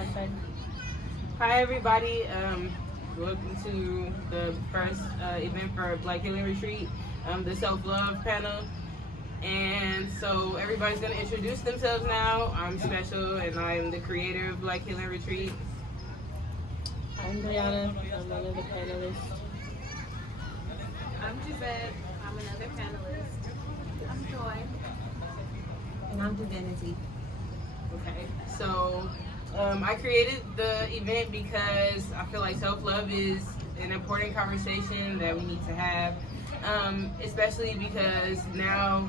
hashtag. Hi everybody, welcome to the first event for Black Healing Retreat, the Self-Love Panel. And so everybody's going to introduce themselves now. I'm Special and I'm the creator of Black Healing Retreat. I'm Brianna. I'm one of the panelists. I'm Gisette. I'm another panelist. I'm Joy. And I'm Divinity. Okay, so I created the event because I feel like self-love is an important conversation that we need to have, especially because now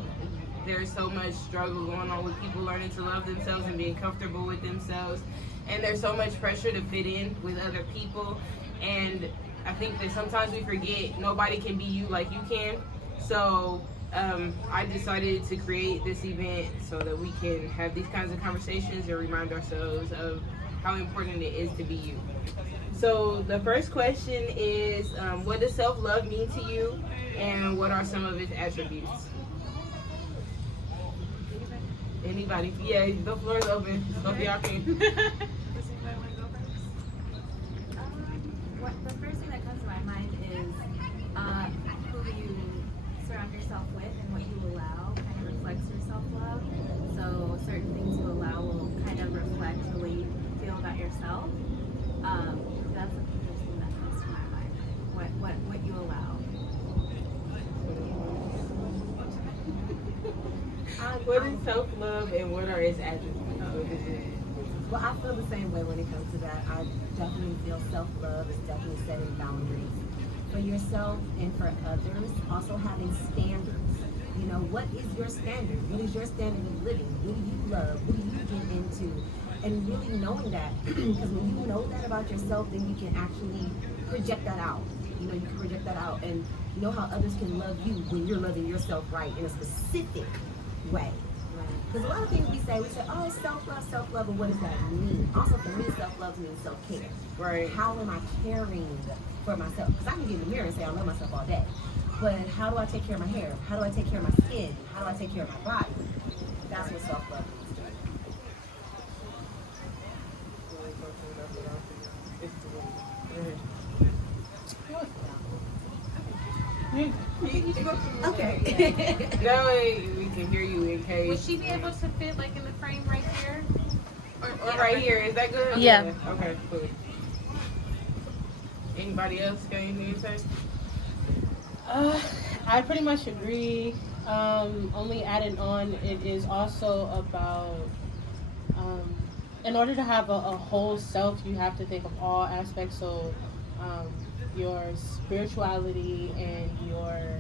there's so much struggle going on with people learning to love themselves and being comfortable with themselves, and there's so much pressure to fit in with other people, and I think that sometimes we forget nobody can be you like you can. So I decided to create this event so that we can have these kinds of conversations and remind ourselves of how important it is to be you. So the first question is, what does self-love mean to you, and what are some of its attributes? Anybody? Yeah, the floor is open. Both of y'all can. The first thing that comes to my mind is who you surround yourself with and what you allow kind of reflects your self-love. So certain things you allow will kind of reflect the way you feel about yourself. That's the first thing that comes to my mind. What you allow. What is self-love and what are its attributes? Well, I feel the same way when it comes to that. I definitely feel self-love is definitely setting boundaries for yourself and for others. Also having standards. You know, what is your standard? What is your standard of living? What do you love? What do you get into? And really knowing that, because when you know that about yourself, then you can actually project that out. You know, you can project that out and know how others can love you when you're loving yourself right in a specific way. Because a lot of things we say, oh, it's self-love, but what does that mean? Also, for me, self-love means self-care. Right. How am I caring for myself? Because I can get in the mirror and say I love myself all day. But how do I take care of my hair? How do I take care of my skin? How do I take care of my body? That's what self-love means to me. Okay. That way we can hear you in Would case. she be able to fit like in the frame right here? Or right here, is that good? Yeah. Okay, cool. Anybody else got anything to say? I pretty much agree. Only adding on, it is also about, in order to have a whole self, you have to think of all aspects. So your spirituality and your,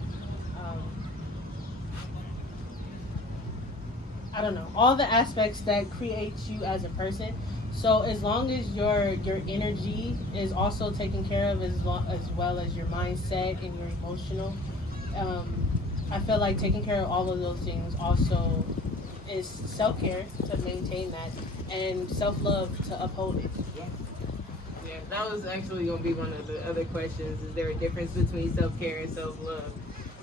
I don't know, all the aspects that create you as a person. So as long as your energy is also taken care of, as well as your mindset and your emotional, I feel like taking care of all of those things also is self-care to maintain that, and self-love to uphold it. Yeah, that was actually going to be one of the other questions. Is there a difference between self-care and self-love?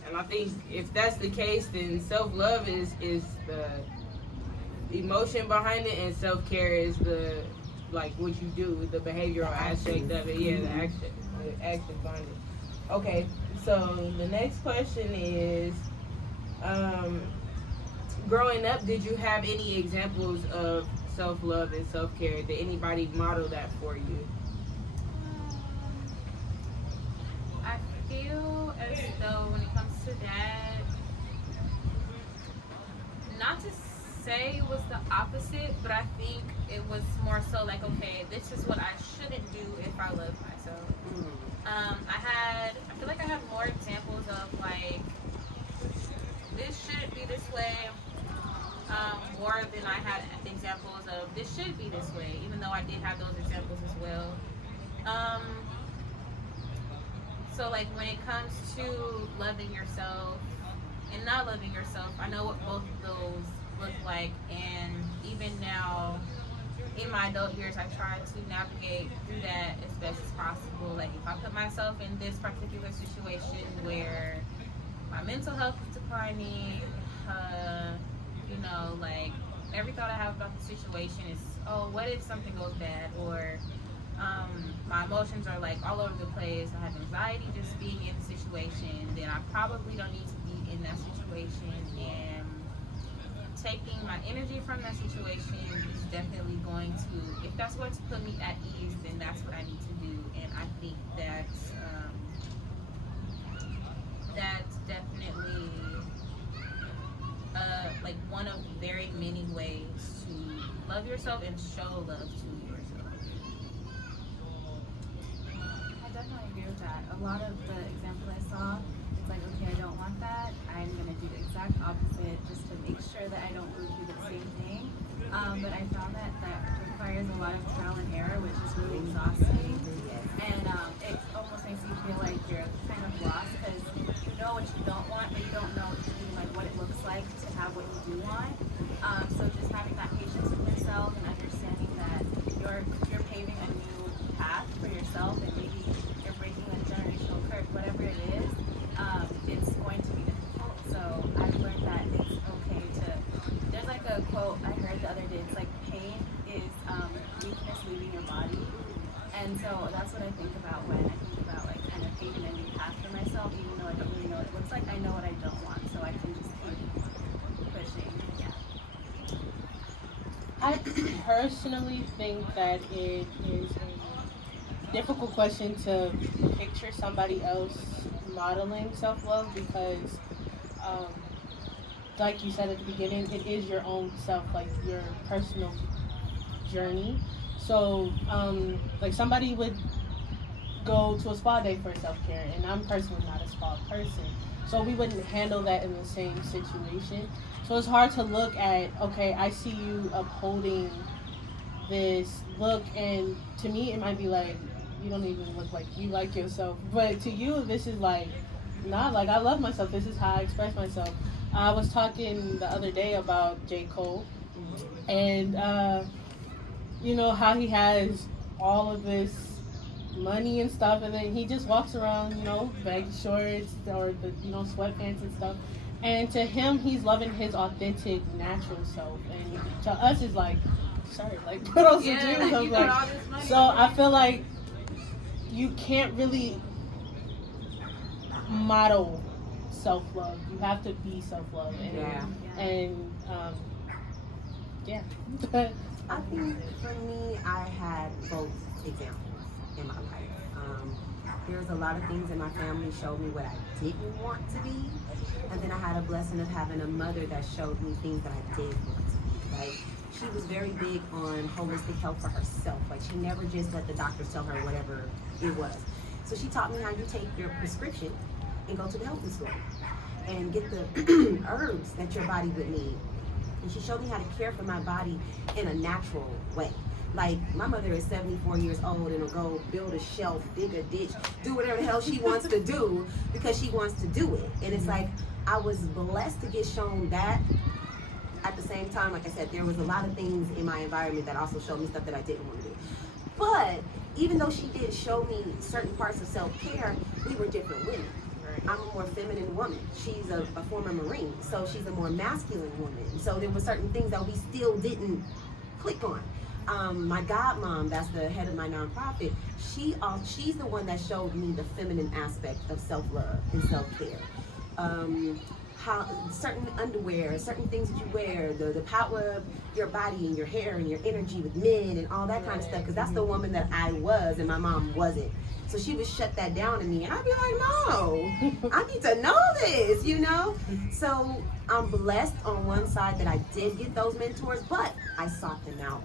And I think if that's the case, then self-love is the emotion behind it, and self-care is the, like, what you do, the behavioral aspect of it. Yeah, the action behind it. Okay, so the next question is, growing up, did you have any examples of self-love and self-care? Did anybody model that for you? I feel as though when it comes to that, not to say it was the opposite, but I think it was more so like, okay, this is what I shouldn't do if I love myself. I feel like I have more examples of like, this shouldn't be this way, more than I had examples of this should be this way, even though I did have those examples as well. So like when it comes to loving yourself and not loving yourself, I know what both of those look like, and even now in my adult years I try to navigate through that as best as possible. Like if I put myself in this particular situation where my mental health is declining, like every thought I have about the situation is, oh, what if something goes bad? Or my emotions are like all over the place. I have anxiety just being in the situation. Then I probably don't need to be in that situation. And taking my energy from that situation is definitely going to, if that's going to put me at ease, then that's what I need to do. And I think that's definitely like one of very many ways to love yourself and show love to yourself. I definitely agree with that. A lot of the examples I saw, it's like, okay, I don't want that. I'm going to do the exact opposite just to make sure that I don't go through the same thing. But I found that requires a lot of trial and error, which is really exhausting. And it almost makes you feel like you're kind of lost because you know what you don't want, but you don't know like what it looks like to have what you do want. So just having that patience with yourself and understanding that you're paving a new path for yourself, and maybe you're breaking a generational curse, whatever it is, it's going to be difficult. So I've learned that it's okay to. There's like a quote I heard the other day. It's like pain is weakness leaving your body. And so that's what I think about when I think about like kind of paving a new path for myself, even though I don't really know what it looks like. I know what I don't want, so I can just keep pushing. Yeah. I personally think that it is a difficult question to picture somebody else modeling self-love because, like you said at the beginning, it is your own self, like your personal journey. So, like somebody would go to a spa day for self-care, and I'm personally not a spa person. So we wouldn't handle that in the same situation. So it's hard to look at, okay, I see you upholding this look, and to me it might be like, you don't even look like you like yourself. But to you, this is like, nah, like I love myself. This is how I express myself. I was talking the other day about J. Cole, and you know, how he has all of this money and stuff, and then he just walks around, you know, baggy shorts or the, you know, sweatpants and stuff. And to him, he's loving his authentic, natural self. And to us, it's like, sorry, like, what else to do? You got all this money. So I feel like you can't really model self-love. You have to be self-love. And yeah. I think for me, I had both examples in my life. There's a lot of things in my family showed me what I didn't want to be, and then I had a blessing of having a mother that showed me things that I did want to be. Like, she was very big on holistic health for herself. Like, she never just let the doctors tell her whatever it was. So she taught me how you take your prescription and go to the health store and get the herbs that your body would need. And she showed me how to care for my body in a natural way. Like, my mother is 74 years old and will go build a shelf, dig a ditch, do whatever the hell she wants to do because she wants to do it. And it's like, I was blessed to get shown that. At the same time, like I said, there was a lot of things in my environment that also showed me stuff that I didn't want to do. But even though she did show me certain parts of self-care, we were different women. I'm a more feminine woman. She's a former Marine, so she's a more masculine woman. So there were certain things that we still didn't click on. My godmom, that's the head of my nonprofit, she's the one that showed me the feminine aspect of self-love and self-care. How certain underwear, certain things that you wear, the power of your body and your hair and your energy with men and all that kind of stuff, because that's the woman that I was and my mom wasn't. So she would shut that down in me, and I'd be like, no, I need to know this, you know? So I'm blessed on one side that I did get those mentors, but I sought them out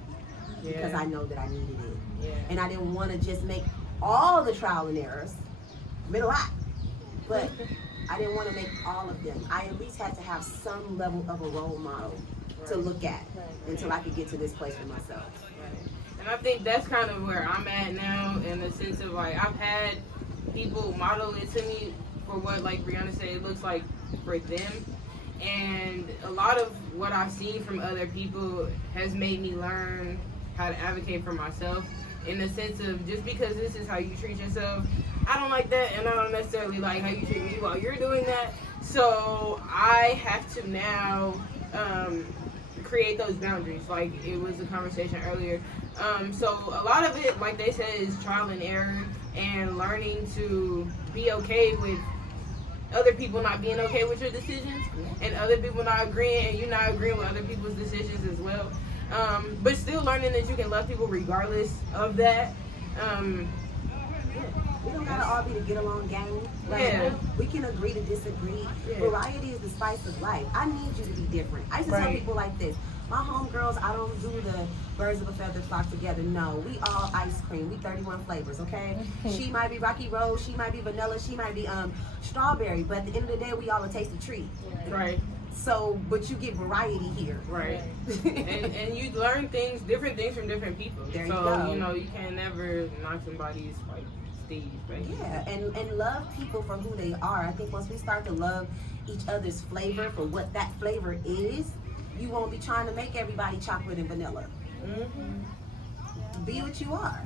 because I know that I needed it. Yeah. And I didn't want to just make all the trial and errors. I made a lot, but I didn't want to make all of them. I at least had to have some level of a role model to look at until I could get to this place for myself. And I think that's kind of where I'm at now, in the sense of, like, I've had people model it to me for what, like Brianna said, it looks like for them. And a lot of what I've seen from other people has made me learn how to advocate for myself, in the sense of, just because this is how you treat yourself, I don't like that, and I don't necessarily like how you treat me while you're doing that. So I have to now create those boundaries. Like it was a conversation earlier. So a lot of it, like they said, is trial and error and learning to be okay with other people not being okay with your decisions and other people not agreeing and you not agreeing with other people's decisions as well. But still learning that you can love people regardless of that. We don't gotta all be the get along gang. Like, we can agree to disagree. Yeah. Variety is the spice of life. I need you to be different. I used to tell people like this. My homegirls, I don't do the birds of a feather flock together. No, we all ice cream. We 31 flavors, okay? She might be Rocky Road, she might be vanilla, she might be strawberry. But at the end of the day, we all a taste of treat. Right. So, but you get variety here. Right. and you learn things, different things from different people. There so, you go. you know, you can never knock somebody's like Steve. Right? Yeah, and love people for who they are. I think once we start to love each other's flavor for what that flavor is, you won't be trying to make everybody chocolate and vanilla. Be what you are.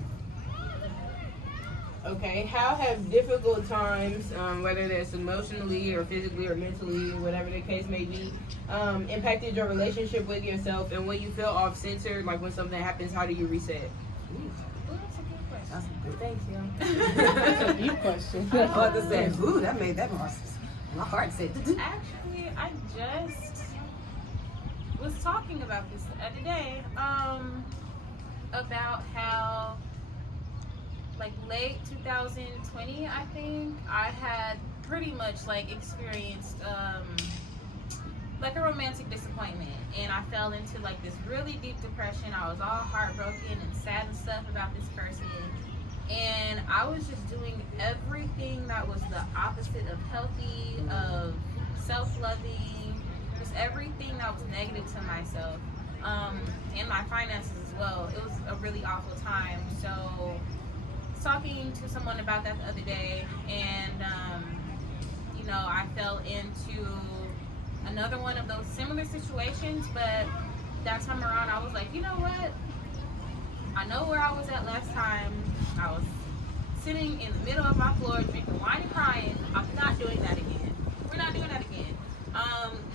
Okay, how have difficult times, whether that's emotionally or physically or mentally, whatever the case may be, impacted your relationship with yourself, and when you feel off-centered, like when something happens, how do you reset? That's a good Thanks, y'all. That's a deep question. I was about to say, ooh, that made that more. My heart said. Actually, I just was talking about this the other day, about how, like, late 2020, I think, I had pretty much, like, experienced, like, a romantic disappointment, and I fell into, like, this really deep depression. I was all heartbroken and sad and stuff about this person, and I was just doing everything that was the opposite of healthy, of self-loving, just everything that was negative to myself, and my finances as well. It was a really awful time. So talking to someone about that the other day, and you know, I fell into another one of those similar situations, but that time around I was like, you know what, I know where I was at last time. I was sitting in the middle of my floor drinking wine and crying. I'm not doing that again. We're not doing that again.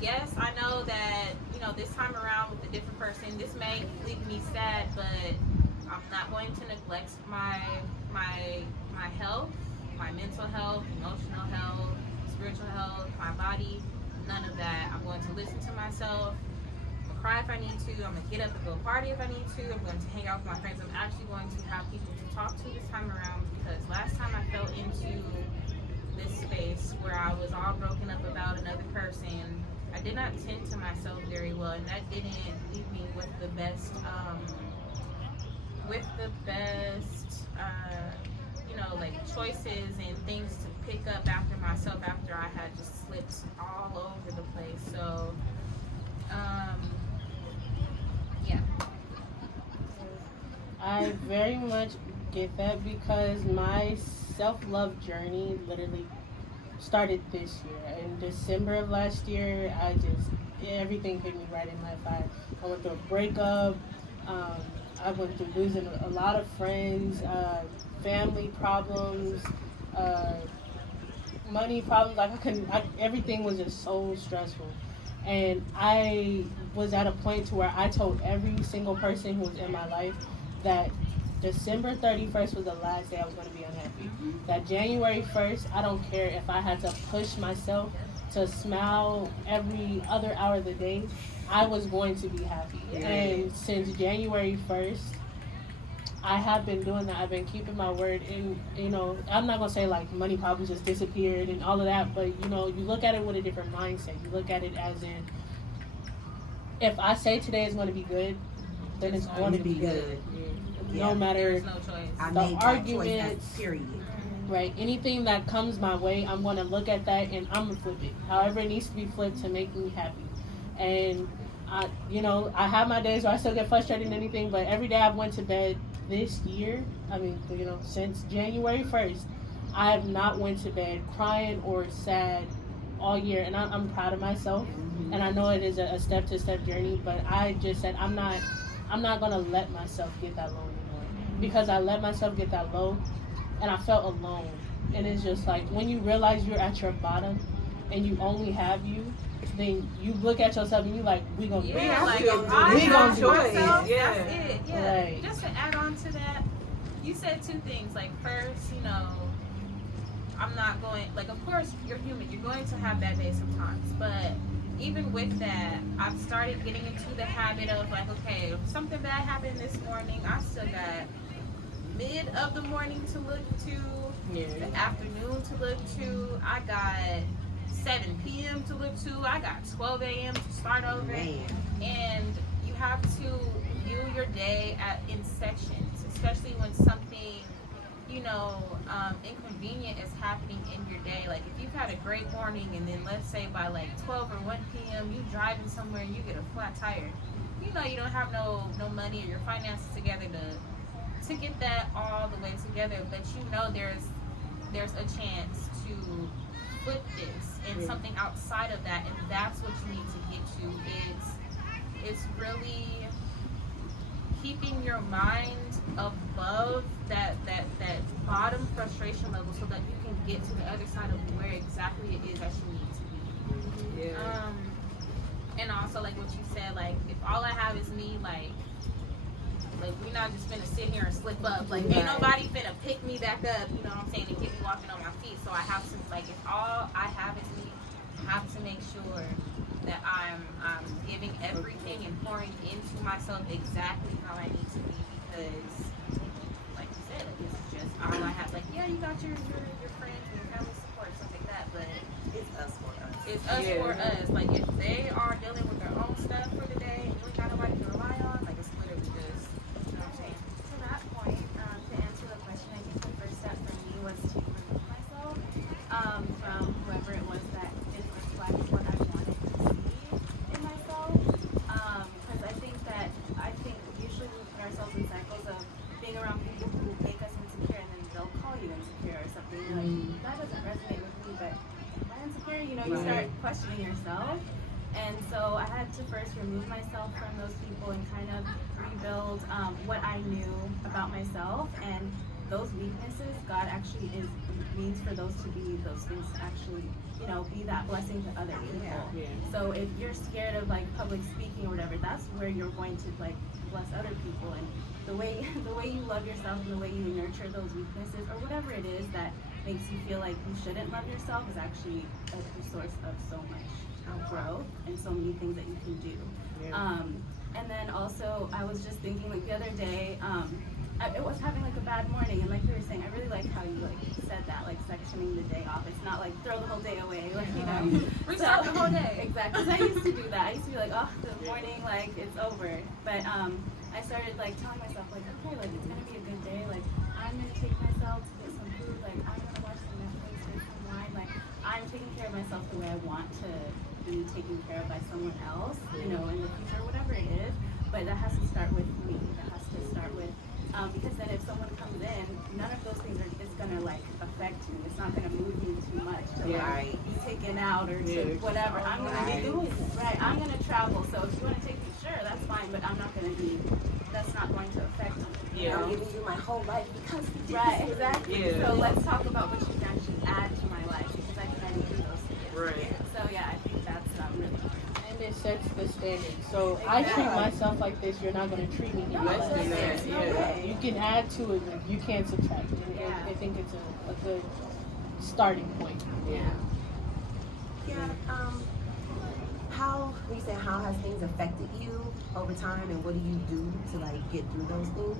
Yes, I know that, you know, this time around with a different person, this may leave me sad, but I'm not going to neglect my health, my mental health, emotional health, spiritual health, my body, none of that. I'm going to listen to myself. I'm going to cry if I need to. I'm going to get up and go party if I need to. I'm going to hang out with my friends. I'm actually going to have people to talk to this time around, because last time I fell into this space where I was all broken up about another person, I did not tend to myself very well, and that didn't leave me with the best, you know, like, choices and things to pick up after myself after I had just slipped all over the place. So, yeah. I very much get that, because my self-love journey literally started this year. In December of last year, everything hit me right in my face. I went through a breakup. I went through losing a lot of friends, family problems, money problems. Like, everything was just so stressful. And I was at a point to where I told every single person who was in my life that December 31st was the last day I was going to be unhappy. That January 1st, I don't care if I had to push myself to smile every other hour of the day, I was going to be happy. And since January 1st, I have been doing that. I've been keeping my word. And, you know, I'm not going to say, like, money probably just disappeared and all of that, but, you know, you look at it with a different mindset. You look at it as in, if I say today is going to be good, then it's going to be good. No matter There's no choice. I the made that arguments, choice, period. right? Anything that comes my way, I'm going to look at that and I'm going to flip it. However it needs to be flipped to make me happy. And, I have my days where I still get frustrated and anything, but every day I've went to bed this year, since January 1st, I have not went to bed crying or sad all year. And I'm proud of myself. And I know it is a step-to-step journey, but I just said I'm not going to let myself get that low anymore. Because I let myself get that low, and I felt alone. And it's just like, when you realize you're at your bottom and you only have you, then you look at yourself and you like, we gonna do Yeah, this. like to. if I We have gonna do it. myself, Yeah. that's it. Yeah. Right. Just to add on to that, you said two things. Like first, I'm not going. Like of course you're human. You're going to have bad days sometimes, but even with that, I've started getting into the habit of like, okay, if something bad happened this morning, I still got mid of the morning to look to, the afternoon to look to. I got 7 p.m. to look to. I got 12 a.m. to start over. Man. And you have to view your day in sections, especially when something, inconvenient is happening in your day. Like if you've had a great morning and then let's say by like 12 or 1 p.m. you driving somewhere and you get a flat tire. You don't have no money or your finances together to get that all the way together, but there's a chance to flip this and something outside of that, and that's what you need to get to. It's really keeping your mind above that bottom frustration level so that you can get to the other side of where exactly it is that you need to be. Yeah. And also like what you said, like if all I have is me, like we're not just finna sit here and slip up. Like ain't nobody finna pick me back up, you know what I'm saying, and get me walking on my feet. So I have to, like, if all I have is me, I have to make sure that I'm giving everything and pouring into myself exactly how I need to be, because like you said, like it's just all I have. Like yeah, you got your friends and your family support, stuff like that, but It's us for us. it's us for us. Like if they are dealing with their own stuff for the day and you ain't got nobody to rely on, like it's literally just, you know what I'm saying? To that point, to answer the question, I think the first step for me was to remove myself from whoever it was that didn't reflect what I wanted to see in myself. Because I think usually we put ourselves in cycles of being around people who make us insecure, and then they'll call you insecure or something. You're like, that doesn't resonate with me, but am I insecure? You start questioning yourself. And so I had to first remove myself from those people and kind of rebuild what I knew about myself, and those weaknesses, God actually means for those to be those things to actually, be that blessing to other people. Yeah. So if you're scared of like public speaking or whatever, that's where you're going to like bless other people. And the way you love yourself and the way you nurture those weaknesses or whatever it is that makes you feel like you shouldn't love yourself is actually a source of so much growth and so many things that you can do. And then also I was just thinking like the other day, I was having like a bad morning, and like you were saying, I really like how you like said that, like sectioning the day off. It's not like throw the whole day away, like Restart the whole day. Exactly. 'Cause I used to do that. I used to be like, oh, the morning, like it's over. But I started like telling myself like, okay, like it's gonna be a good day. Like I'm gonna take myself to get some food. Like I'm gonna watch some Netflix, drink some wine. Like I'm taking care of myself the way I want to be taken care of by someone else, in the future, whatever it is. But that has to start with me. That has to start with, because then if someone comes in, none of those things is gonna like affect me. It's not gonna move me too much to like be taken out or to whatever. I'm gonna be doing it. Right. I'm gonna travel. So if you wanna take me, sure, that's fine. But I'm not gonna be. That's not going to affect me. I'm giving you my whole life because you did Right. this. Exactly. Yeah. So let's talk about what you can actually add to my life, because I can do those things. Right. So yeah, I think that's really important. And it sets the standard. So I treat myself like this, you're not going to treat me any Less less. than that, There's no yeah. way. You can add to it, but you can't subtract. And Yeah. I think it's a good starting point. Yeah. How you say how has things affected you over time, and what do you do to like get through those things?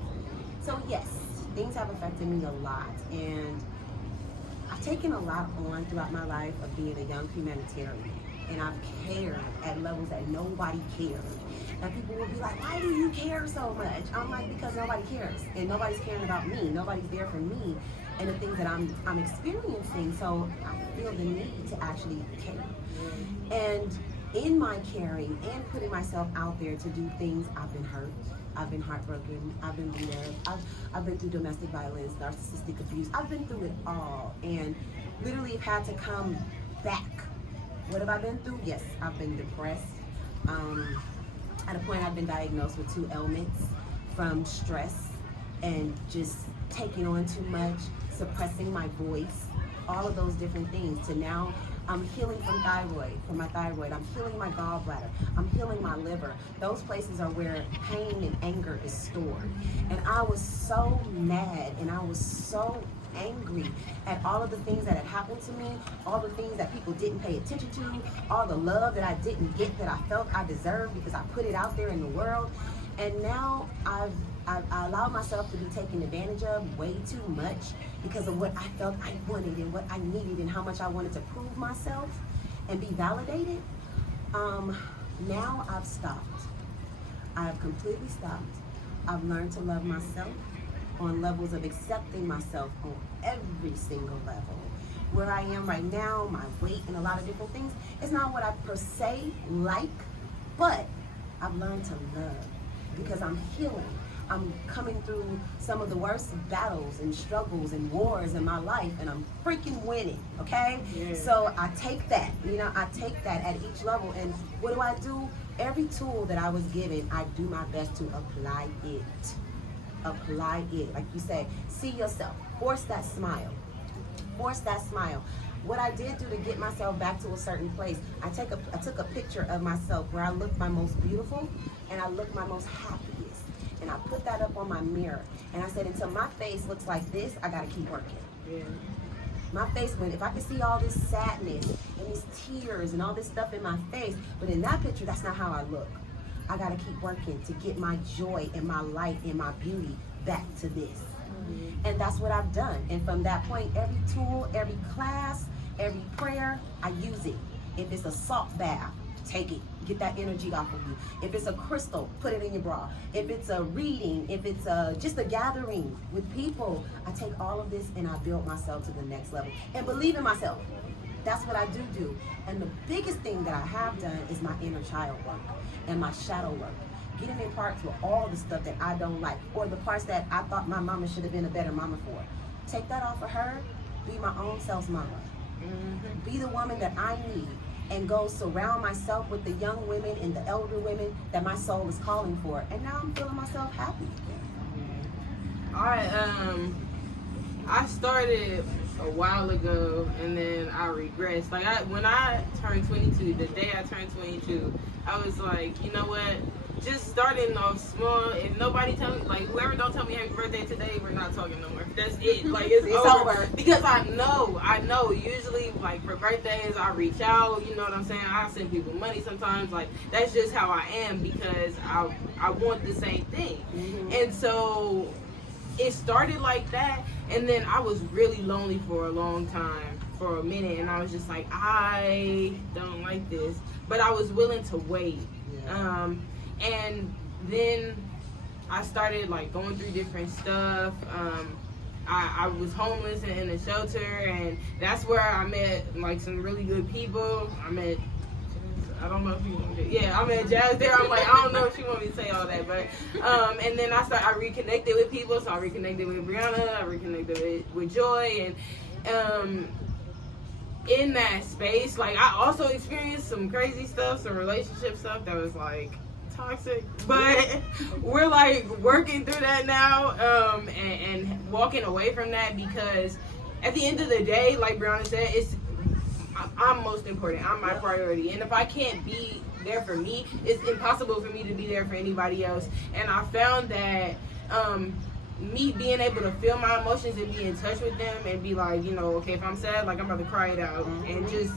So yes, things have affected me a lot, and I've taken a lot on throughout my life of being a young humanitarian, and I've cared at levels that nobody cared. And people will be like, why do you care so much? I'm like, because nobody cares, and nobody's caring about me. Nobody's there for me and the things that I'm experiencing. So I feel the need to actually care. And in my caring and putting myself out there to do things, I've been hurt, I've been heartbroken, I've been beat up, I've been through domestic violence, narcissistic abuse, I've been through it all, and literally have had to come back. What have I been through? Yes, I've been depressed. At a point I've been diagnosed with 2 ailments from stress and just taking on too much, suppressing my voice, all of those different things, to now I'm healing from my thyroid. I'm healing my gallbladder. I'm healing my liver. Those places are where pain and anger is stored. And I was so mad and I was so angry at all of the things that had happened to me, all the things that people didn't pay attention to, all the love that I didn't get that I felt I deserved because I put it out there in the world. And now I allowed myself to be taken advantage of way too much because of what I felt I wanted and what I needed and how much I wanted to prove myself and be validated. Now I've stopped. I have completely stopped. I've learned to love myself on levels of accepting myself on every single level. Where I am right now, my weight and a lot of different things, it's not what I per se like, but I've learned to love because I'm healing. I'm coming through some of the worst battles and struggles and wars in my life, and I'm freaking winning, okay? Yeah. So I take that, I take that at each level, and what do? Every tool that I was given, I do my best to apply it. Apply it. Like you say, see yourself. Force that smile. Force that smile. What I did do to get myself back to a certain place, I took a picture of myself where I looked my most beautiful and I looked my most happiest. And I put that up on my mirror. And I said, until my face looks like this, I gotta keep working. Yeah. My face, if I could see all this sadness and these tears and all this stuff in my face, but in that picture, that's not how I look. I gotta keep working to get my joy and my light and my beauty back to this. Mm-hmm. And that's what I've done. And from that point, every tool, every class, every prayer, I use it. If it's a salt bath, take it. Get that energy off of you. If it's a crystal, put it in your bra. If it's a reading, if it's just a gathering with people, I take all of this and I build myself to the next level. And believe in myself. That's what I do. And the biggest thing that I have done is my inner child work and my shadow work. Getting in parts with all the stuff that I don't like, or the parts that I thought my mama should have been a better mama for. Take that off of her, be my own self's mama. Mm-hmm. Be the woman that I need, and go surround myself with the young women and the elder women that my soul is calling for. And now I'm feeling myself happy. I started a while ago and then I regressed. When I turned 22, the day I turned 22, I was like, you know what? Just starting off small. If nobody tell me, whoever don't tell me happy birthday today, we're not talking no more. That's it. It's over. Because I know. Usually, for birthdays, I reach out. You know what I'm saying? I send people money sometimes. That's just how I am because I want the same thing. Mm-hmm. And so it started like that, and then I was really lonely for a long time, for a minute, and I was just like, I don't like this, but I was willing to wait. Yeah. And then I started going through different stuff. I was homeless and in a shelter, and that's where I met some really good people. I don't know if you want to. Yeah, I met Jazz there. I'm like, I don't know if she want me to say all that, but and then I reconnected with people. So I reconnected with Brianna. I reconnected with Joy, and in that space, I also experienced some crazy stuff, some relationship stuff that was toxic, but we're working through that now, and walking away from that, because at the end of the day, like Brianna said, I'm most important. I'm my priority, and if I can't be there for me, it's impossible for me to be there for anybody else. And I found that me being able to feel my emotions and be in touch with them and be okay, if I'm sad, I'm about to cry it out, and just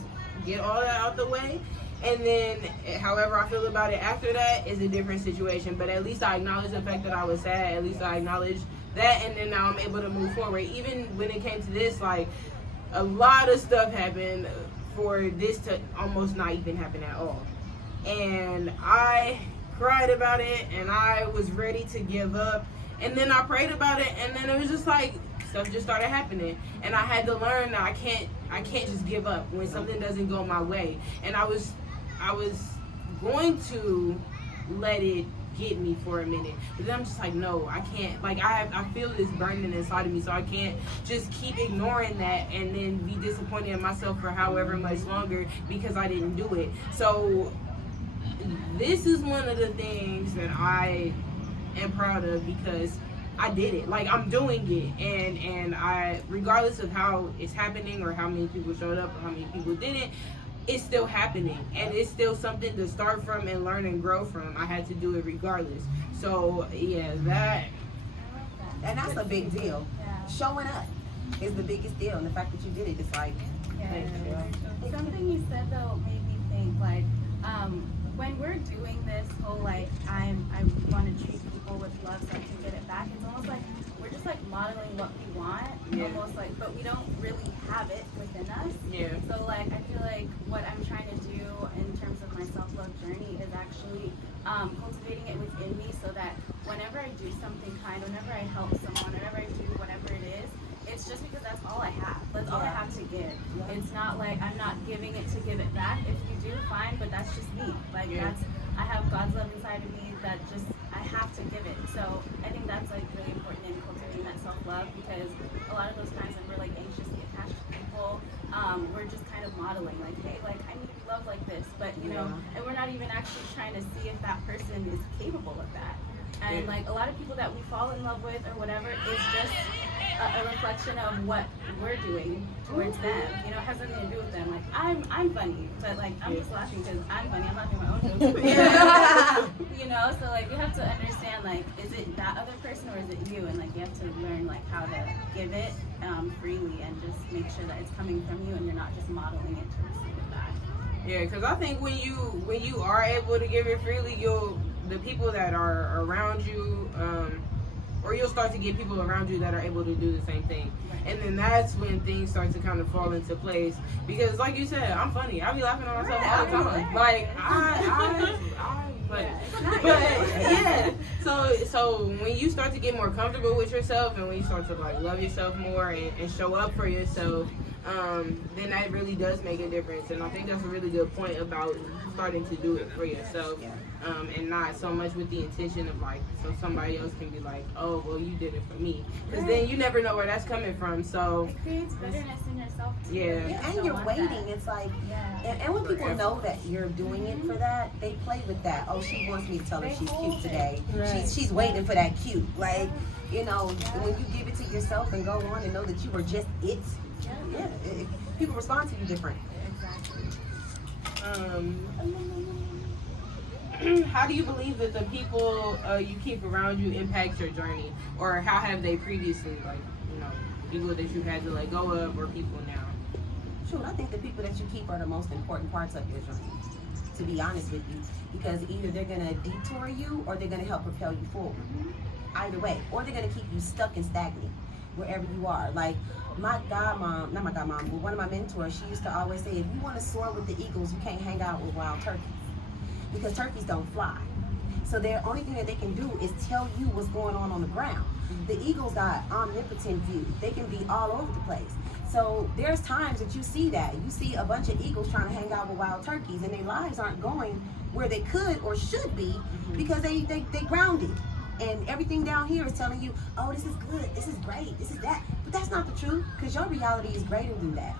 get all that out the way. And then however I feel about it after that is a different situation. But at least I acknowledge the fact that I was sad. At least I acknowledge that, and then now I'm able to move forward. Even when it came to this, a lot of stuff happened for this to almost not even happen at all. And I cried about it, and I was ready to give up. And then I prayed about it, and then it was just stuff just started happening. And I had to learn that I can't just give up when something doesn't go my way. And I was going to let it get me for a minute, but then I'm just no, I can't. I feel this burning inside of me, so I can't just keep ignoring that and then be disappointed in myself for however much longer because I didn't do it. So this is one of the things that I am proud of, because I did it. Like, I'm doing it, and I, regardless of how it's happening or how many people showed up or how many people didn't, it's still happening, and it's still something to start from and learn and grow from. I had to do it regardless. So yeah, that. And that's a big deal. Yeah. Showing up is the biggest deal, and the fact that you did it, it's like, Thank you. Something you said though made me think like, when we're doing this whole like I want to treat people with love so I can get it back, it's almost like we're just like modeling what we want, Yeah. almost like, but we don't really have it within us. Yeah. So like I feel like what I'm trying to do in terms of my self-love journey is actually cultivating it within me, so that whenever I do something kind, whenever I help someone, whenever I do whatever it is, it's just because that's all I have. That's all I have to give. It's not like I'm not giving it to give it back. If you do, fine, but that's just me. Like I have God's love inside of me that just I have to give it. So I think that's like really important in cultivating that self-love, because a lot of those times when we're like anxious to get attached to people, we're just kind of modeling like, hey, like I need to be loved like this, but you know, and we're not even actually trying to see if that person is capable of that. And like a lot of people that we fall in love with or whatever is just a reflection of what we're doing towards them. You know, it has nothing to do with them. Like I'm funny, but like I'm just laughing because I'm funny. I'm laughing at my own jokes. You know, so like we have to understand like, is it that other person or is it you? And like you have to learn like how to give it freely and just make sure that it's coming from you and you're not just modeling it to receive it back. Yeah, because I think when you are able to give it freely, the people that are around you, or you'll start to get people around you that are able to do the same thing. And then that's when things start to kind of fall into place. Because like you said, I'm funny. I be laughing at myself all the time. Like, but yeah. So when you start to get more comfortable with yourself and when you start to like love yourself more and show up for yourself, then that really does make a difference. And I think that's a really good point about starting to do it for yourself. And not so much with the intention of like, so somebody else can be like, oh, well, you did it for me. Because then you never know where that's coming from. So it creates bitterness in yourself too. Yeah. and you're waiting. It's like, and when people know that you're doing it for that, they play with that. Oh, she wants me to tell her she's cute today. Right. She's waiting for that cute. Like, you know, when you give it to yourself and go on and know that you were just it, people respond to you different. How do you believe that the people you keep around you impact your journey, or how have they previously, like, you know, people that you've had to let go of, or people now? Sure, I think the people that you keep are the most important parts of your journey, to be honest with you, because either they're going to detour you or they're going to help propel you forward. Either way, or they're going to keep you stuck and stagnant wherever you are. Like my godmom, not my godmom, but one of my mentors, she used to always say, if you want to soar with the eagles, you can't hang out with wild turkeys, because turkeys don't fly. So the only thing that they can do is tell you what's going on the ground. The eagles got omnipotent view. They can be all over the place. So there's times that you see that. You see a bunch of eagles trying to hang out with wild turkeys, and their lives aren't going where they could or should be because they grounded. And everything down here is telling you, oh, this is good, this is great, this is that. But that's not the truth, because your reality is greater than that.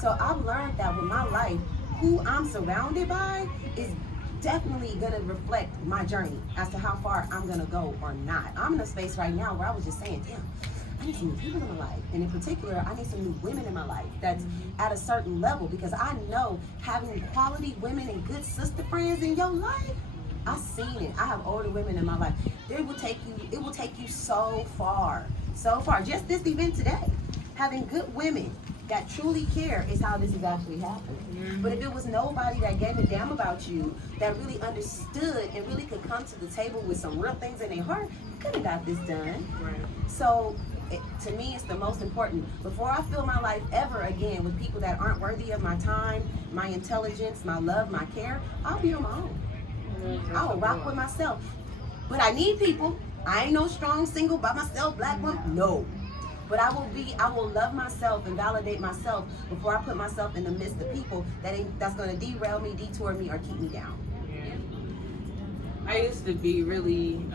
So I've learned that with my life, who I'm surrounded by is definitely going to reflect my journey as to how far I'm going to go or not. I'm in a space right now where I was just saying, damn, I need some new people in my life. And in particular, I need some new women in my life that's at a certain level, because I know having quality women and good sister friends in your life, I've seen it. I have older women in my life. It will take you so far. Just this event today, having good women that truly care is how this is actually happening. But if it was nobody that gave a damn about you, that really understood and really could come to the table with some real things in their heart, you could have got this done. Right. So to me, it's the most important. Before I fill my life ever again with people that aren't worthy of my time, my intelligence, my love, my care, I'll be on my own. I'll rock with myself. But I need people. I ain't no strong single by myself, black woman. No. But I will love myself and validate myself before I put myself in the midst of people that's gonna derail me, detour me, or keep me down. Yeah. I used to be really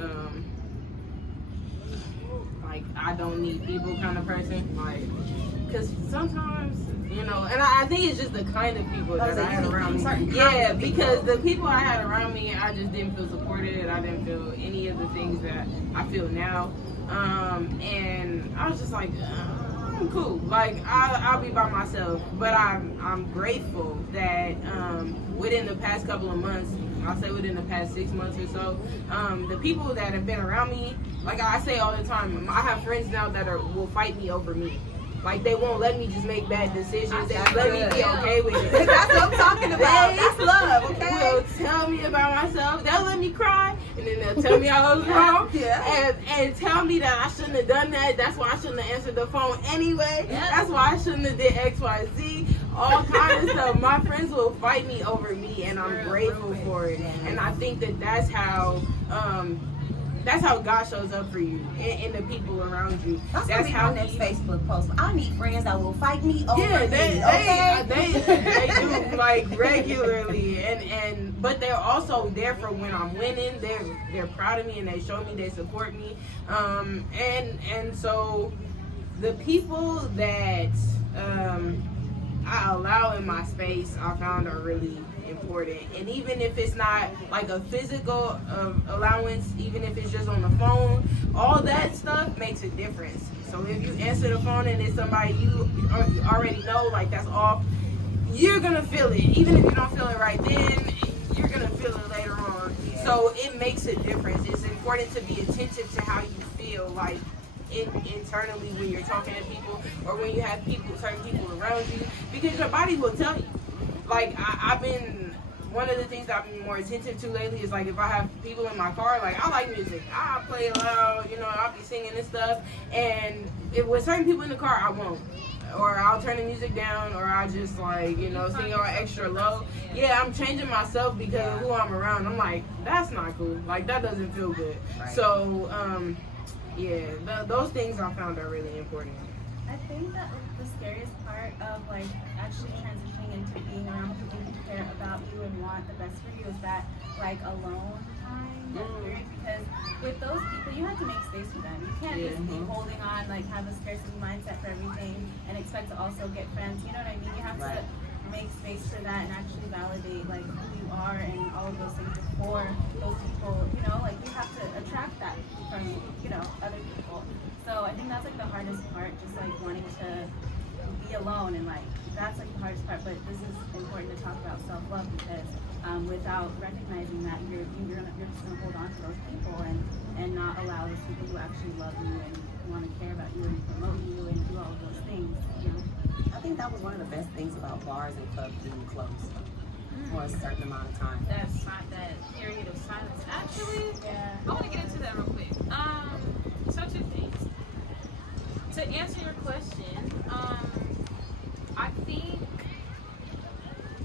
like, I don't need people kind of person, like, because sometimes, you know, and I think it's just the kind of people that I had around me. Yeah, because the people I had around me, I just didn't feel supported. I didn't feel any of the things that I feel now. And I was just like, I'm cool. Like I'll be by myself. But I'm grateful that within the past couple of months, I'll say within the past 6 months or so, the people that have been around me, like I say all the time, I have friends now that will fight me over me. Like, they won't let me just make bad decisions. They let me be okay with it. That's what I'm talking about. That's love, okay? They'll tell me about myself. They'll let me cry, and then they'll tell me I was wrong. Yeah. And tell me that I shouldn't have done that. That's why I shouldn't have answered the phone anyway. That's why I shouldn't have did X, Y, Z. All kinds of stuff. My friends will fight me over me, and I'm grateful for it. And I think that that's how God shows up for you and the people around you. That's how my next Facebook post. I need friends that will fight me over yeah, they do, like, regularly, but they're also there for when I'm winning. They're proud of me, and they show me they support me. And so the people that I allow in my space, I found are really important. And even if it's not like a physical allowance, even if it's just on the phone, all that stuff makes a difference. So if you answer the phone and it's somebody you already know, like, that's off, you're gonna feel it. Even if you don't feel it right then, you're gonna feel it later on. So it makes a difference. It's important to be attentive to how you feel, like, internally when you're talking to people, or when you have certain people around you, because your body will tell you. Like, I've been, one of the things that I've been more attentive to lately is, like, if I have people in my car, like, I like music, I play it loud, I'll be singing and stuff, and with certain people in the car, I won't. Or I'll turn the music down, or I'll just, like, sing all extra low. Yeah, I'm changing myself because of who I'm around. I'm like, that's not cool. Like, that doesn't feel good. Right. So, those things I found are really important. I think that the scariest part of, like, actually transitioning into being around people who care about you and want the best for you is that, like, alone time experience. Because with those people, you have to make space for them. You can't just be holding on, like, have a scarcity mindset for everything and expect to also get friends. You know what I mean? You have to make space for that and actually validate, like, who you are and all of those things before those people, like, you have to attract that from, other people. So I think that's, like, the hardest part, just, like, wanting to be alone, and, like, that's, like, the hardest part. But this is important to talk about self-love, because without recognizing that, you're just going to hold on to those people and not allow those people who actually love you and want to care about you and promote you and do all of those things, I think that was one of the best things about bars and clubs being closed for a certain amount of time. That's not that period of silence. Actually, I want to get into that real quick. So two things. To answer your question, I think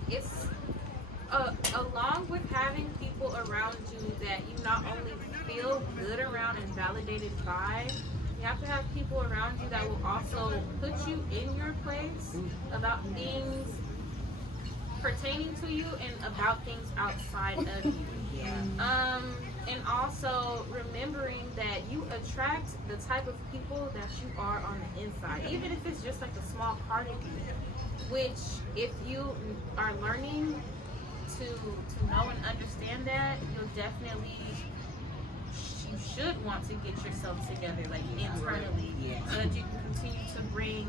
it's along with having people around you that you not only feel good around and validated by, you have to have people around you that will also put you in your place about things pertaining to you and about things outside of you. And also remembering that you attract the type of people that you are on the inside, even if it's just like a small part of you, which if you are learning to know and understand that, you'll definitely, you should want to get yourself together, like, internally, so that you can continue to bring,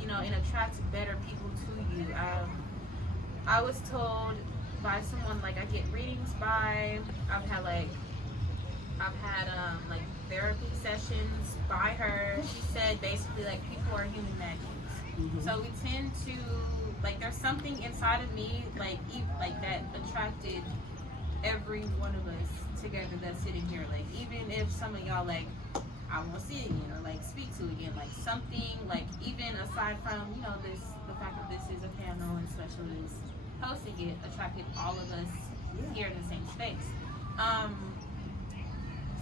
and attract better people to you. I was told by someone, like, I get readings by, I've had therapy sessions by her. She said basically, like, people are human magnets. So we tend to, like, there's something inside of me, like that attracted every one of us together that's sitting here. Like, even if some of y'all, like, I won't see it again, or, like, speak to again, like, something, like, even aside from, the fact that this is a panel and special is hosting it, attracted all of us here in the same space.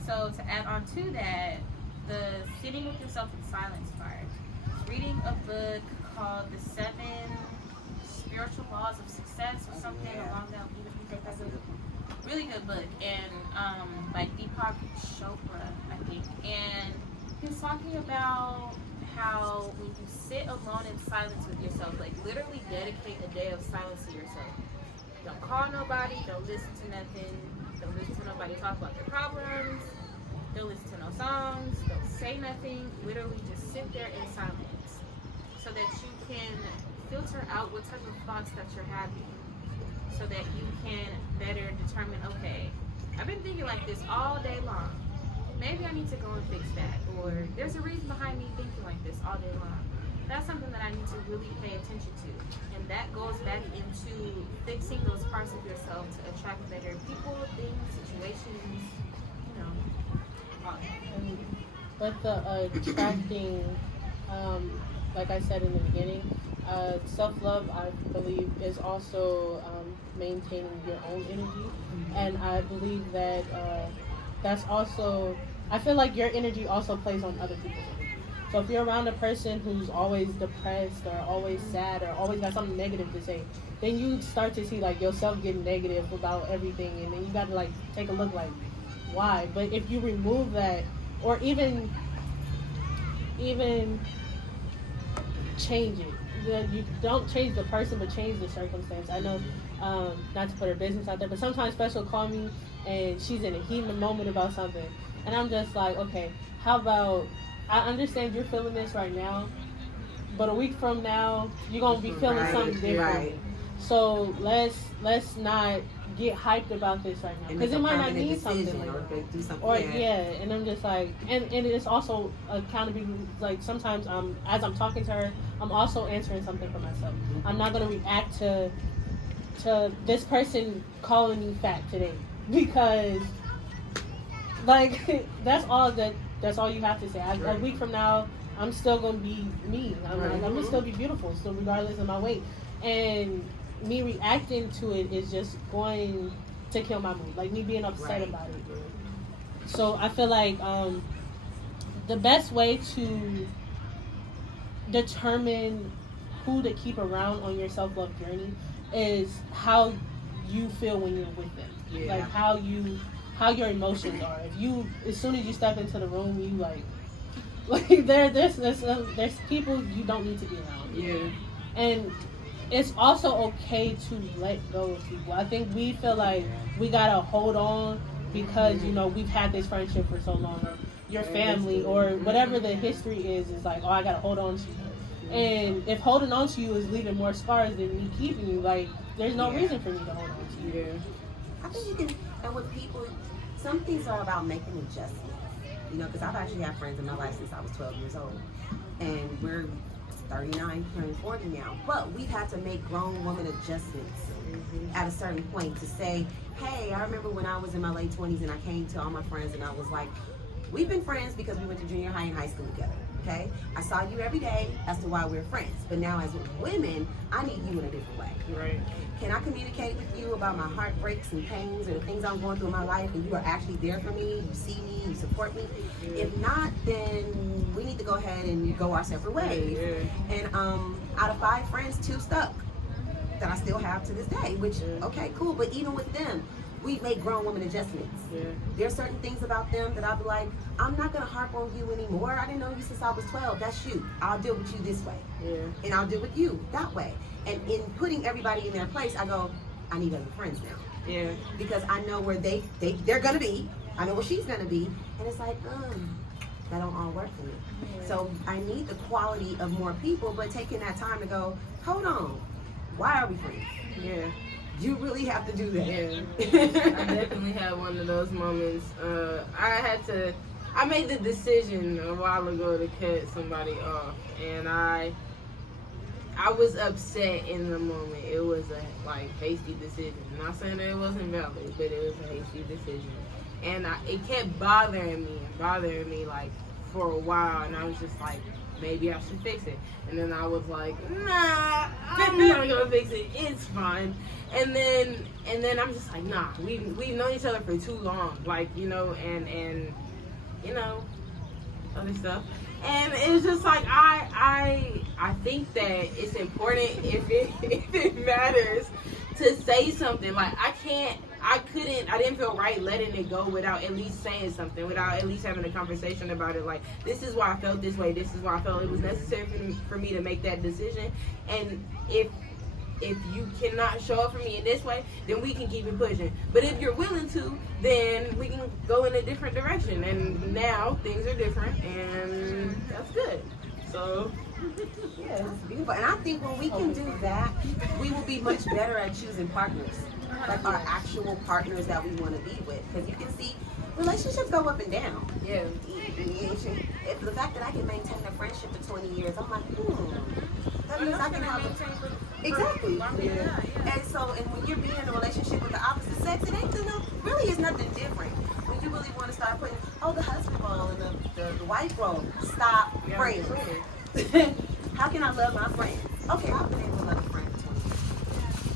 So to add on to that, the sitting with yourself in silence part, reading a book called The 7 Spiritual Laws of Success or something along that line. That's a really good book, and like Deepak Chopra, I think, and he was talking about how when you sit alone in silence with yourself, like, literally dedicate a day of silence to yourself. Don't call nobody, don't listen to nothing, don't listen to nobody talk about their problems. Don't listen to no songs. Don't say nothing. Literally just sit there in silence so that you can filter out what type of thoughts that you're having so that you can better determine, okay, I've been thinking like this all day long. Maybe I need to go and fix that. Or there's a reason behind me thinking like this all day long. That's something that I need to really pay attention to. And that goes back into fixing those parts of yourself to attract better people, things, situations, you know. With the attracting, like I said in the beginning, self-love, I believe, is also maintaining your own energy. And I believe that that's also, I feel like your energy also plays on other people's energy. So if you're around a person who's always depressed or always sad or always got something negative to say, then you start to see like yourself getting negative about everything, and then you got to like take a look like, why? But if you remove that, or even change it, you don't change the person but change the circumstance. I know, not to put her business out there, but sometimes Special call me and she's in a heated moment about something, and I'm just like, okay, how about, I understand you're feeling this right now, but a week from now you're gonna be feeling something different. Right. So let's not get hyped about this right now, because it might not mean something like that. And I'm just like, and it's also accountability. Like sometimes as I'm talking to her, I'm also answering something for myself. I'm not gonna react to this person calling me fat today, because like that's all you have to say. A week from now, I'm still gonna be me. I'm gonna still be beautiful, still regardless of my weight. And me reacting to it is just going to kill my mood. Like me being upset about it. So I feel like the best way to determine who to keep around on your self-love journey is how you feel when you're with them. Yeah. Like how your emotions are. If you, as soon as you step into the room, you like there's people you don't need to be around. Yeah. And it's also okay to let go of people. I think we feel like we gotta hold on because, you know, we've had this friendship for so long, or your family, or whatever the history is like, oh, I gotta hold on to you. And if holding on to you is leaving more scars than me keeping you, like, there's no reason for me to hold on to you. I think you can, and with people, some things are about making adjustments. You know, because I've actually had friends in my life since I was 12 years old. And we're 39, turning 40 now. But we've had to make grown woman adjustments at a certain point to say, hey, I remember when I was in my late 20s and I came to all my friends and I was like, we've been friends because we went to junior high and high school together. Okay? I saw you every day as to why we're friends. But now as women, I need you in a different way. Right. Can I communicate with you about my heartbreaks and pains or the things I'm going through in my life, and you are actually there for me, you see me, you support me? If not, then we need to go ahead and go our separate ways. And out of 5 friends, 2 stuck that I still have to this day, which, okay, cool. But even with them, we make grown woman adjustments. There's certain things about them that I'll be like, I'm not gonna harp on you anymore. I didn't know you since I was 12. That's you. I'll deal with you this way. And I'll deal with you that way. And in putting everybody in their place, I go, I need other friends now. Because I know where they're gonna be. I know where she's gonna be. And it's like, that don't all work for me. So I need the quality of more people, but taking that time to go, hold on, why are we friends? You really have to do that. I definitely had one of those moments. I made the decision a while ago to cut somebody off, and I was upset in the moment. It was a hasty decision. I'm not saying that it wasn't valid, but it was a hasty decision. And it kept bothering me like for a while, and I was just like, maybe I should fix it. And then I was like, nah, I'm not gonna fix it. It's fine. And then I'm just like, nah, we've known each other for too long, like, you know, and you know, other stuff. And it's just like I think that it's important if it matters to say something. Like I didn't feel right letting it go without at least saying something, without at least having a conversation about it. Like, this is why I felt this way. This is why I felt it was necessary for me to make that decision. And if if you cannot show up for me in this way, then we can keep it pushing. But if you're willing to, then we can go in a different direction. And now things are different, and that's good. So, Yeah, it's beautiful. And I think when we can do that, we will be much better at choosing partners, like our actual partners that we want to be with. Because you can see relationships go up and down. yeah. If the fact that I can maintain a friendship for 20 years, I'm like, that means I can have a... Exactly. Yeah. And so, and when you're being in a relationship with the opposite sex, it ain't really is nothing different. When you really want to start putting, the husband role and the wife role, stop friends. How can I love my friends? Okay, I've been able to love a friend for 20 years.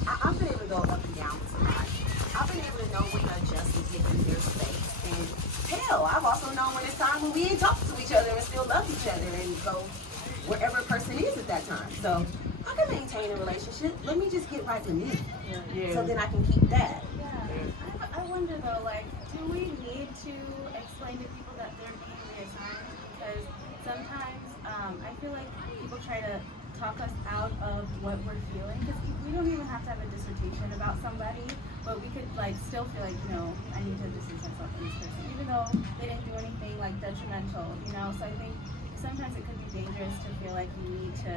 I've been able to go up and down with somebody. I've been able to know when to adjust and give them their space. And hell, I've also known when it's time when we ain't talking to each other and still love each other and go wherever a person is at that time. So I can maintain a relationship. Let me just get right with me. Yeah. So then I can keep that. Yeah. I wonder though, like, do we need to explain to people that they're being reassigned? Because sometimes I feel like people try to talk us out of what we're feeling. Because we don't even have to have a dissertation about somebody, but we could like still feel like, I need to distance myself from this person, even though they didn't do anything like detrimental, So I think sometimes it could be dangerous to feel like you need to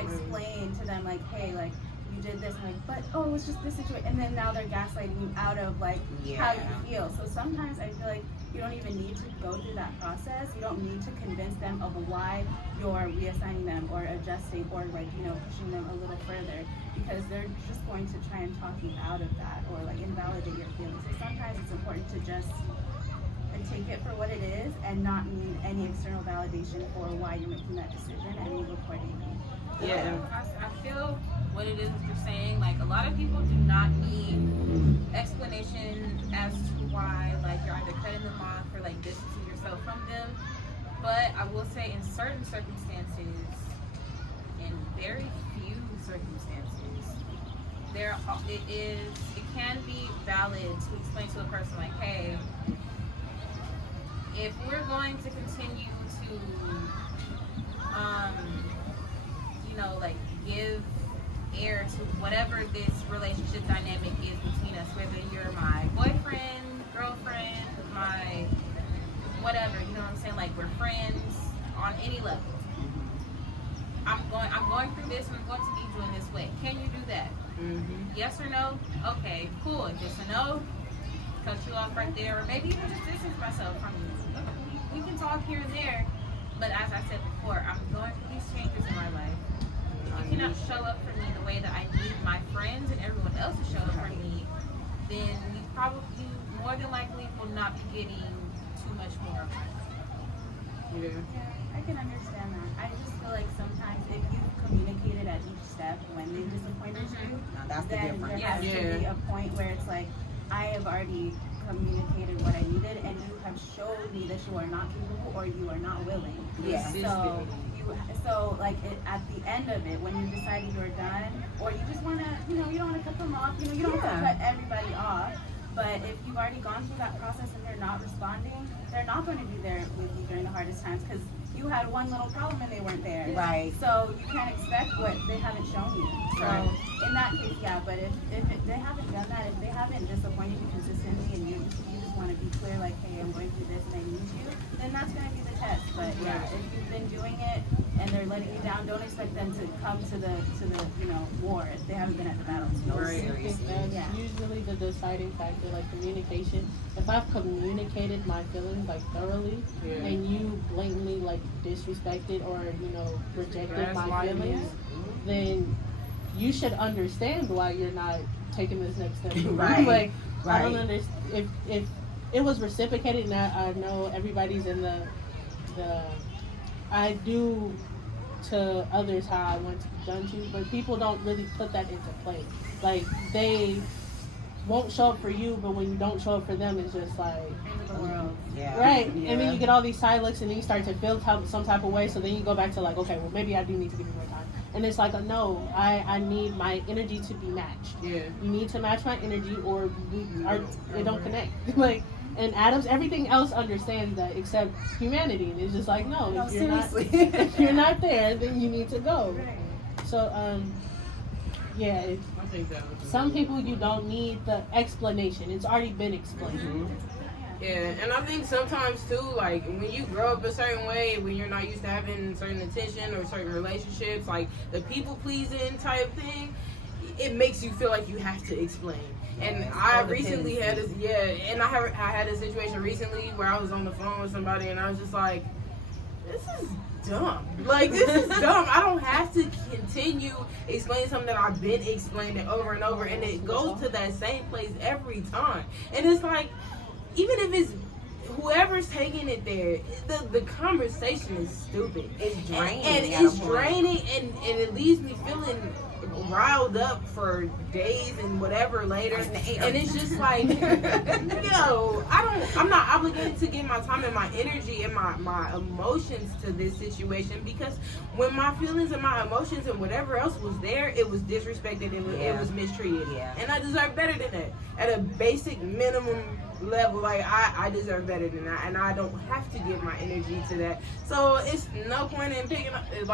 explain to them like, hey, like you did this, and like, but it was just this situation, and then now they're gaslighting you out of like how you feel. So sometimes I feel like you don't even need to go through that process. You don't need to convince them of why you're reassigning them or adjusting or like pushing them a little further, because they're just going to try and talk you out of that or like invalidate your feelings. So sometimes it's important to just take it for what it is and not need any external validation for why you're making that decision and move accordingly. Yeah. I feel what it is that you're saying. Like, a lot of people do not need explanation as to why, like, you're either cutting them off or like distancing yourself from them. But I will say, in certain circumstances, in very few circumstances, it can be valid to explain to a person like, hey, if we're going to continue to like give air to whatever this relationship dynamic is between us, whether you're my boyfriend, girlfriend, my whatever, you know what I'm saying, like we're friends on any level. I'm going through this and I'm going to need you in this way. Can you do that? Mm-hmm. Yes or no? Okay, cool. If it's a no, cut you off right there, or maybe even just distance myself from you. We can talk here and there, but as I said before, I'm going through these changes in my life. You cannot show up for me the way that I need my friends and everyone else to show up for me, then you more than likely will not be getting too much more of it. Yeah, I can understand that. I just feel like sometimes if you've communicated at each step when they disappointed you, That's the then difference. there has to be a point where it's like, I have already communicated what I needed, and you have showed me that you are not capable or you are not willing. Yeah. So like at the end of it, when you decided you're done, or you just want to, you don't want to cut them off, you don't have to cut everybody off. But if you've already gone through that process and they're not responding, they're not going to be there with you during the hardest times, because you had one little problem and they weren't there. Right. So you can't expect what they haven't shown you. So in that case, yeah. But if they haven't done that, if they haven't disappointed you consistently, and you just want to be clear, like, hey, I'm going through this and I need you, then that's going to be the test. But yeah, if you've been doing it and they're letting you down, don't expect them to come to the war if they haven't been at the battle. I think that's usually the deciding factor, like communication. If I've communicated my feelings like thoroughly, and you blatantly like disrespected or rejected my feelings, then you should understand why you're not taking this next step. Right. I don't understand if it was reciprocated. And I know everybody's in the I do to others how I want to be done to, but people don't really put that into play. Like, they won't show up for you, but when you don't show up for them, it's just like, End of the world. Yeah. right. Yeah. And then you get all these side looks, and then you start to feel some type of way. So then you go back to like, okay, well maybe I do need to give you more time. And it's like, no, I need my energy to be matched. Yeah. You need to match my energy, or it don't connect. Like. And Adams, everything else understands that except humanity. And it's just like, no, if you're not there, then you need to go. Right. So, Yeah, it's, I think that was some people you don't need the explanation. It's already been explained. Mhm. Yeah, and I think sometimes too, like when you grow up a certain way, when you're not used to having certain attention or certain relationships, like the people pleasing type thing, it makes you feel like you have to explain. And I recently had this, and I had a situation recently where I was on the phone with somebody and I was just like, this is dumb. Like, this is dumb. I don't have to continue explaining something that I've been explaining over and over, and it goes to that same place every time. And it's like, even if it's whoever's taking it there, the conversation is stupid. It's draining. And it's draining, and it leaves me feeling riled up for days and whatever later. And it's just like, yo, I'm not obligated to give my time and my energy and my emotions to this situation, because when my feelings and my emotions and whatever else was there, it was disrespected and it was mistreated. Yeah. And I deserve better than that. At a basic minimum level, like I deserve better than that, and I don't have to give my energy to that. So it's no point in picking up, it's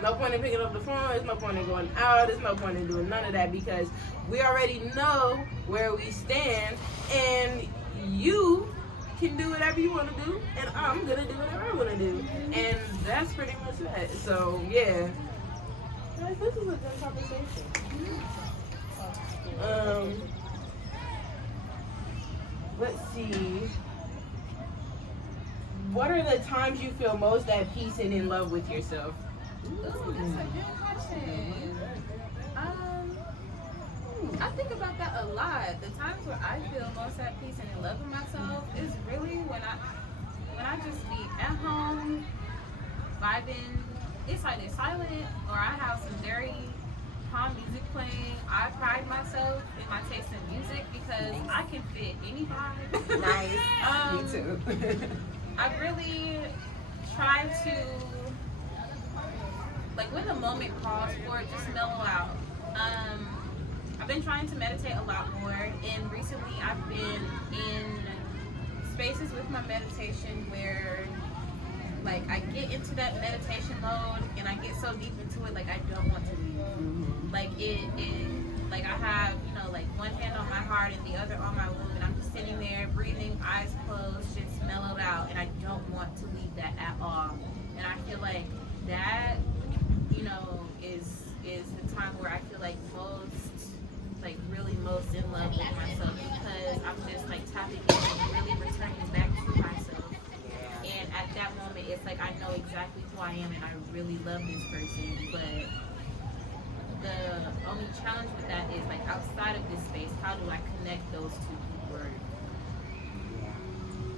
no point in picking up the phone, it's no point in going out, it's no point in doing none of that, because we already know where we stand, and you can do whatever you want to do, and I'm gonna do whatever I want to do, and that's pretty much that. So yeah, guys, this is a good conversation. Let's see. What are the times you feel most at peace and in love with yourself? Ooh, that's a good question. I think about that a lot. The times where I feel most at peace and in love with myself is really when I just be at home, vibing. It's either silent or I have some very calm music playing. I pride myself in my taste in music because I can fit any vibe. Nice. Me too. I really try to, like, when the moment calls for it, just mellow out. I've been trying to meditate a lot more, and recently I've been in spaces with my meditation where, like, I get into that meditation mode and I get so deep into it, like, I don't want to leave. Mm-hmm. Like, like, I have, like, one hand on my heart and the other on my womb, and I'm just sitting there, breathing, eyes closed, just mellowed out, and I don't want to leave that at all. And I feel like that, is the time where I feel like really most in love with myself, because I'm just, like, tapping in and really returning back to myself. And at that moment, it's like I know exactly who I am and I really love this person. But the only challenge with that is, like, outside of this space, how do I connect those two people?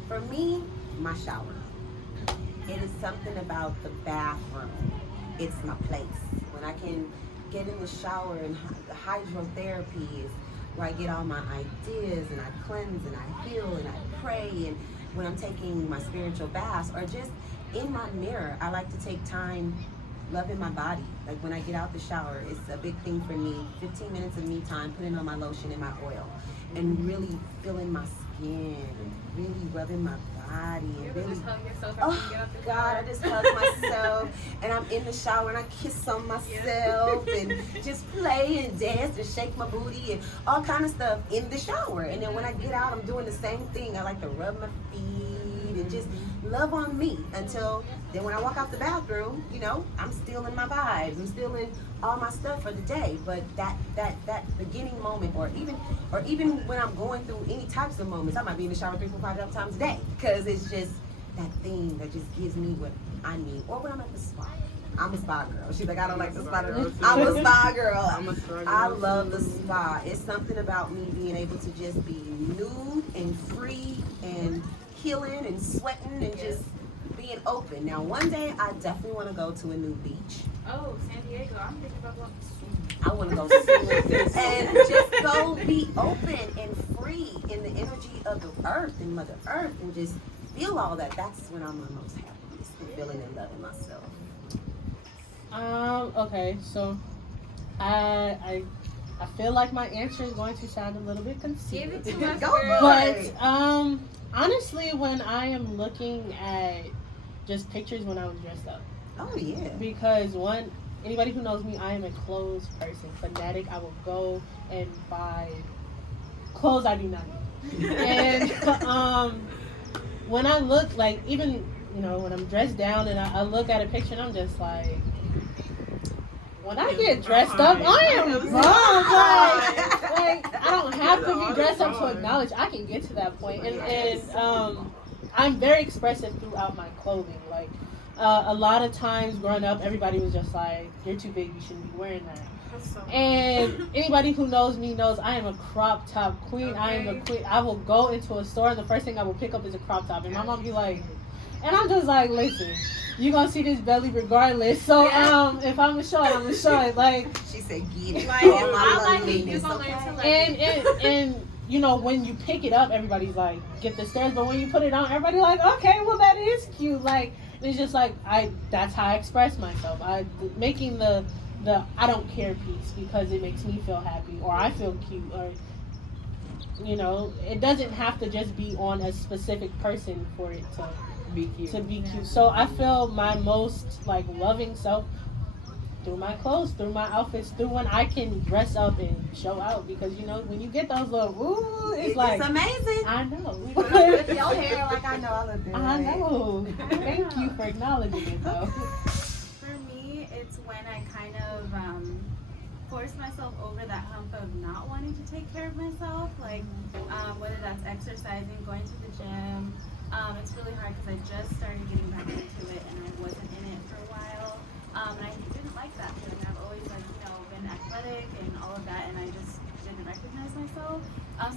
For me, my shower. It is something about the bathroom. It's my place. When I can get in the shower, and the hydrotherapy is where I get all my ideas, and I cleanse and I heal and I pray, and when I'm taking my spiritual baths, or just in my mirror, I like to take time loving my body. Like, when I get out the shower, it's a big thing for me. 15 minutes of me time, putting on my lotion and my oil, and really feeling my skin, and really rubbing my body, and really just hug yourself after you get out the God, shower? I just hug myself, and I'm in the shower and I kiss on myself, and just play and dance and shake my booty and all kind of stuff in the shower. And then when I get out, I'm doing the same thing. I like to rub my feet and just love on me until then. When I walk out the bathroom, I'm still in my vibes. I'm still in all my stuff for the day. But that beginning moment, or even when I'm going through any types of moments, I might be in the shower 3, 4, 5 times a day, because it's just that thing that just gives me what I need. Or when I'm at the spa. I'm a spa girl. She's like, I don't like the spa. I'm a spa girl. I love the spa. It's something about me being able to just be nude and free and healing and sweating and just being open. Now, one day I definitely want to go to a new beach. Oh, San Diego. I'm thinking about going to swim. I want to go swimming and just go be open and free in the energy of the earth and Mother Earth, and just feel all that. That's when I'm the most happiest, and feeling and loving myself. Okay, so I feel like my answer is going to sound a little bit conceited. Give it to us, Go girl. But honestly, when I am looking at just pictures when I was dressed up, Oh yeah. because one, anybody who knows me, I am a clothes person, fanatic. I will go and buy clothes I do not need. And when I look, like, even, you know, when I'm dressed down and I look at a picture and I'm just like, when I get dressed up, I am bomb. Like, I don't have to be dressed up to acknowledge. I can get to that point. And I'm very expressive throughout my clothing. Like, a lot of times growing up, everybody was just like, you're too big, you shouldn't be wearing that. And anybody who knows me knows I am a crop top queen. I am a queen. I will go into a store and the first thing I will pick up is a crop top. And my mom be like, and I'm just like, listen, you gonna see this belly regardless. So if I'm gonna show it, I'm gonna show it. Like, she said, get it. Like, I like it. You gonna learn to like it. And you know, when you pick it up, everybody's like, get the stares. But when you put it on, everybody like, okay, well, that is cute. Like, it's just like, that's how I express myself. Making the I don't care piece because it makes me feel happy or I feel cute, or, you know, it doesn't have to just be on a specific person for it to be cute. So I feel my most like loving self through my clothes, through my outfits, through when I can dress up and show out, because, you know, when you get those little ooh, it's like amazing. I know. With your hair, like, I know I look good. I know. Thank you for acknowledging it though. For me, it's when I kind of force myself over that hump of not wanting to take care of myself, like whether that's exercising, going to the gym. It's really hard because I just started getting back into it and I wasn't in it for a while. And I didn't like that feeling. I've always, like, you know, been athletic and all of that, and I just didn't recognize myself.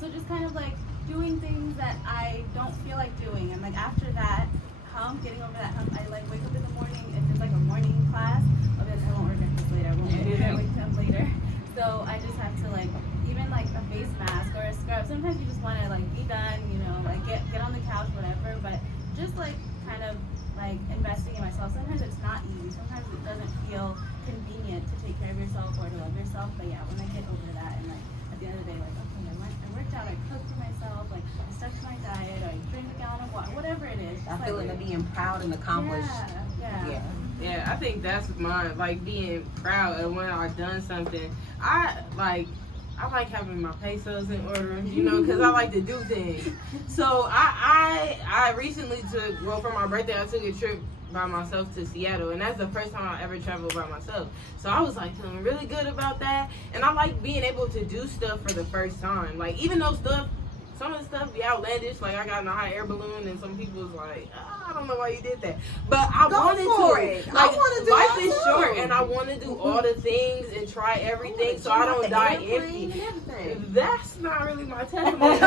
So just kind of like doing things that I don't feel like doing, and like after that hump, getting over that hump, I like wake up in the morning. If it's like a morning class, okay, I won't regret this later. I won't regret waking up later. So I just have to, like, even like a face mask or a scrub. Sometimes you just want to like be done, you know, like get on the couch, whatever. But just like kind of like investing in myself. Sometimes it's not easy. Sometimes it doesn't feel convenient to take care of yourself or to love yourself. But yeah, when I get over that and like at the end of the day, like, okay, I worked out, I cooked for myself, like I stuck to my diet, or I drank a gallon of water, whatever it is. I feel like being proud and accomplished. Yeah, I think that's mine. Like, being proud of when I've done something. I like having my pesos in order, you know, because I like to do things. So I recently for my birthday, I took a trip by myself to Seattle, and that's the first time I ever traveled by myself. So I was like feeling really good about that, and I like being able to do stuff for the first time. Like, even though some of the stuff be outlandish, like I got in a hot air balloon and some people was like, I don't know why you did that. But I wanted to. Like, life is short and I want to do all the things and try everything so I don't die empty. That's not really my testimony.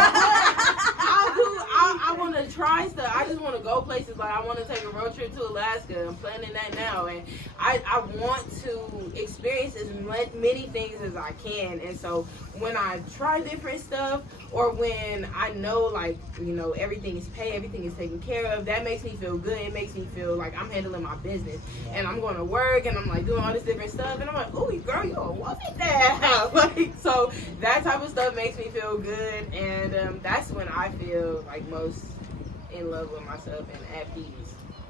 I want to try stuff. I just want to go places. Like, I want to take a road trip to Alaska. I'm planning that now. And I want to experience as many things as I can. And so when I try different stuff, or when I know, like, you know, everything is paid, everything is taken care of, that makes me feel good. It makes me feel like I'm handling my business. And I'm going to work and I'm like doing all this different stuff. And I'm like, ooh, girl, you a woman now. Like, so that type of stuff makes me feel good. And that's when I feel like most in love with myself and at peace.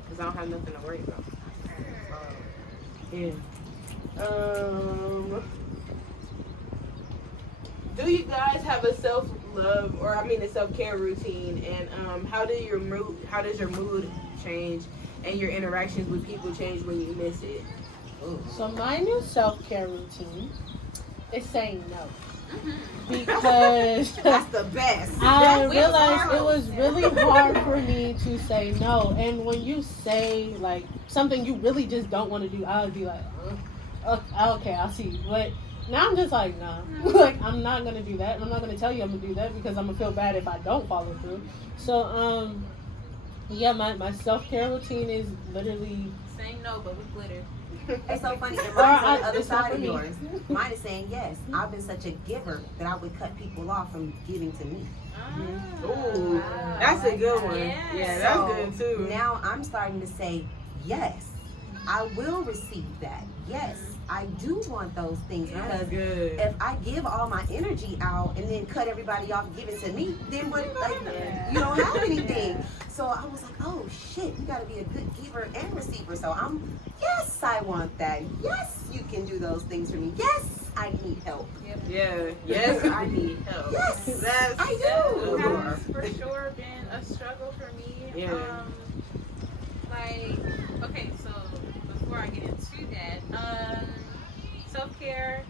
Because I don't have nothing to worry about. Do you guys have a self-love, or a self-care routine, and how does your mood change and your interactions with people change when you miss it? So my new self-care routine is saying no. Because that's the best. I realized it was really hard for me to say no. And when you say like something you really just don't want to do, I would be like, okay, I'll see. But now I'm just like, nah. Like, I'm not gonna do that. I'm not gonna tell you I'm gonna do that because I'm gonna feel bad if I don't follow through. So yeah, my self-care routine is literally saying no, but with glitter. It's so funny. And mine's on the other side of yours. Mine is saying yes. I've been such a giver that I would cut people off from giving to me. Ooh, that's a good one. Yeah, that's good too. Now I'm starting to say yes. I will receive that. Yes, I do want those things because good. if I give all my energy out and then cut everybody off and give it to me, then what? Like, you don't have anything. So I was like, oh shit, you gotta be a good giver and receiver. So yes, I want that. Yes, you can do those things for me. Yes, I need help. Yeah. Yes, I need help. Yes, I That do. has for sure been a struggle for me. Yeah. Okay, so before I get into that, self-care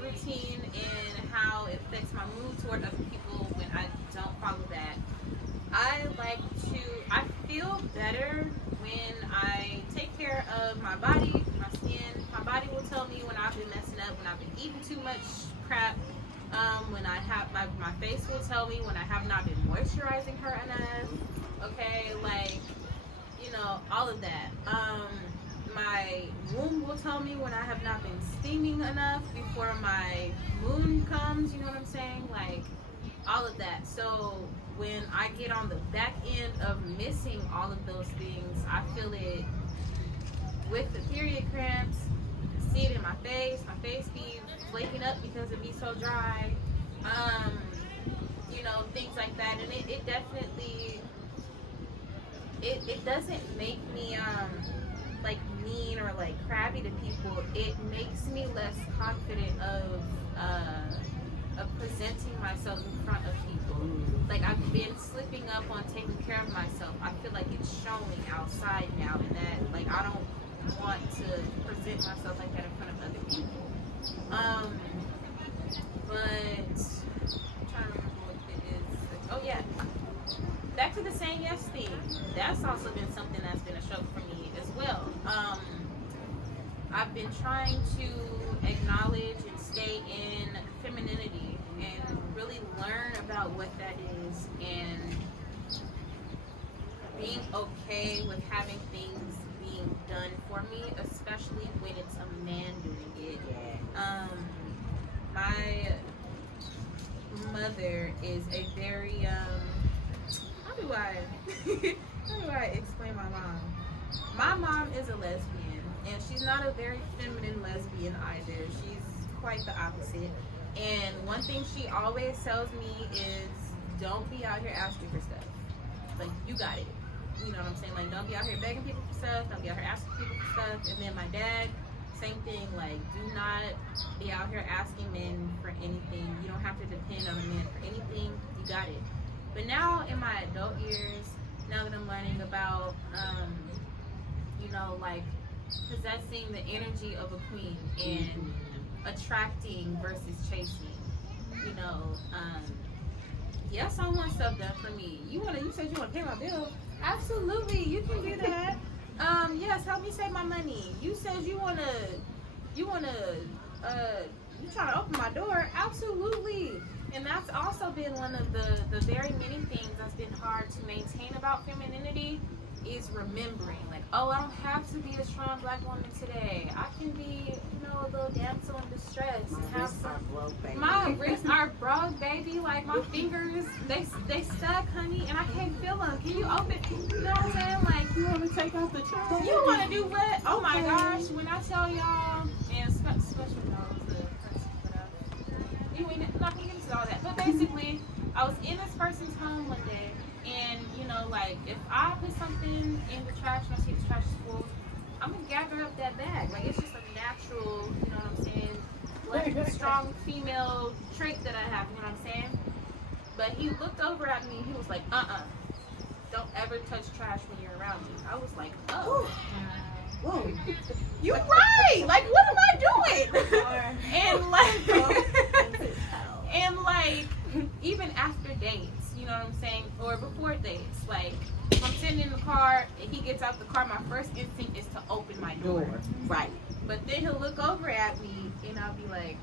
routine and how it affects my mood toward other people when I don't follow that. I feel better when I take care of my body, my skin. My body will tell me when I've been messing up, when I've been eating too much crap. When I have my face will tell me when I have not been moisturizing her enough. Okay, all of that. My womb will tell me when I have not been steaming enough before my moon comes, you know what I'm saying? All of that. So when I get on the back end of missing all of those things, I feel it with the period cramps, see it in my face be flaking up because it be so dry, things like that. And it definitely, it doesn't make me mean or crabby to people. It makes me less confident of presenting myself in front of people. I've been slipping up on taking care of myself. I feel like it's showing outside now, and that I don't want to present myself like that in front of other people. But I'm trying to remember what it is. Oh yeah, back to the saying yes thing. That's also been something that's been a struggle for me as well. I've been trying to acknowledge and stay in femininity and really learn about what that is and being okay with having things being done for me, especially when it's a man doing it. My mother is a very how do I explain my mom? My mom is a lesbian, and she's not a very feminine lesbian either. She's quite the opposite. And one thing she always tells me is, don't be out here asking for stuff. You got it. You know what I'm saying? Don't be out here begging people for stuff. Don't be out here asking people for stuff. And then my dad, same thing. Do not be out here asking men for anything. You don't have to depend on a man for anything. You got it. But now in my adult years, now that I'm learning about, possessing the energy of a queen and attracting versus chasing, yes, I want stuff done for me. You said you want to pay my bill. Absolutely, you can do that. Yes, help me save my money. You said you trying to open my door. Absolutely. And that's also been one of the very many things that's been hard to maintain about femininity is remembering, I don't have to be a strong black woman today. I can be, a little damsel in distress and have some. My wrists are broke, baby. My fingers, they stuck, honey, and I can't feel them. Can you open? You know what I'm saying? You want to take out the trash? You want to do what? Oh my gosh! When I tell y'all, and special knows the person, you ain't not gonna get into all that. But basically, I was in this person's home one day. And, if I put something in the trash and I see the trash is full, I'm going to gather up that bag. It's just a natural, you know what I'm saying, strong female trait that I have, you know what I'm saying? But he looked over at me and he was like, don't ever touch trash when you're around me. I was like, oh. Whoa. You're right. What am I doing? and even after dates, you know what I'm saying? Or before dates, if I'm sitting in the car and he gets out the car, my first instinct is to open my door. Right. But then he'll look over at me and I'll be like,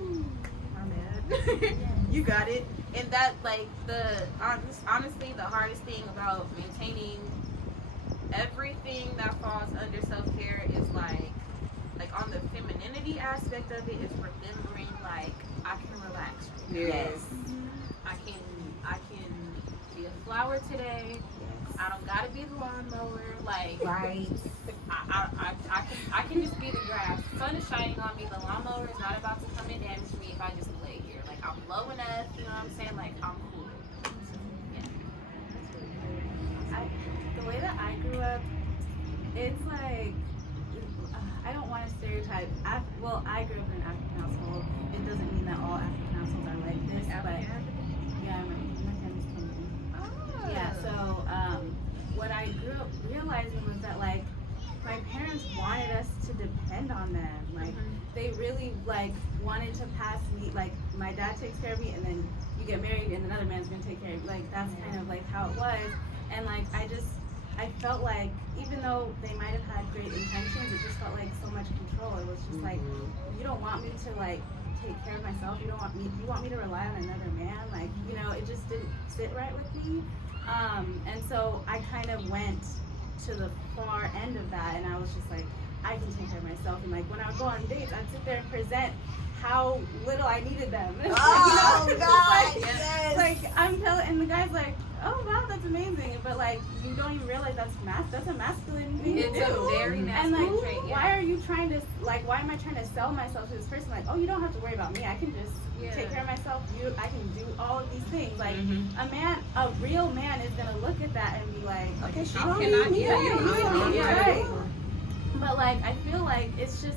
my bad. You got it. And that, honestly, the hardest thing about maintaining everything that falls under self-care is on the femininity aspect of it is remembering I can relax. Yes. I can be a flower today. I don't gotta be the lawnmower. Right. I sun is shining on me. The lawnmower is not about to come and damage me if I just lay here. Like, I'm low enough, you know what I'm saying? Like, I'm cool. The way that I grew up, it's like, I don't want to stereotype. Well, I grew up in an African household. It doesn't mean that all African households are like this, but yeah, my family's Kenyan. Oh. Yeah, so what I grew up realizing was that like my parents wanted us to depend on them. Like they really like wanted to pass me, like my dad takes care of me and then you get married and another man's gonna take care of you. Like that's kind of like how it was. And like I felt like even though they might have had great intentions, it just felt like so much control. It was just like, you don't want me to like take care of myself. You want me to rely on another man. Like, you know, it just didn't sit right with me. And so I kind of went to the far end of that, and I was just like, I can take care of myself. And like when I would go on dates, I'd sit there and present how little I needed them. Oh, you know? God, like, yes. Like I'm telling, and the guy's like, oh wow, that's amazing. But like you don't even realize that's a masculine thing to It's do. a very And masculine like, trait, why are you trying to like? Why am I trying to sell myself to this person? Like, oh, you don't have to worry about me. I can just take care of myself. I can do all of these things. Like a real man is gonna look at that and be like, okay, she don't need me. Right. But like I feel like it's just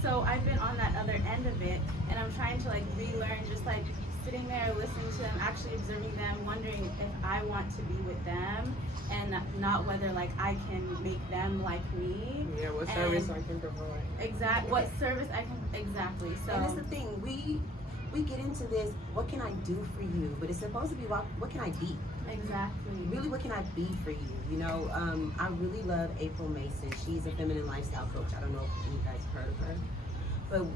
so I've been on that other end of it, and I'm trying to like relearn, just like sitting there listening to them, actually observing them, wondering if I want to be with them, and not whether like I can make them like me. Yeah, what service I can provide. Exactly. What service I can exactly. So And that's the thing, we get into this, what can I do for you? But it's supposed to be what can I be? exactly. Really, what can I be for you? You know, I really love April Mason. She's a feminine lifestyle coach. I don't know if you guys have heard of her, but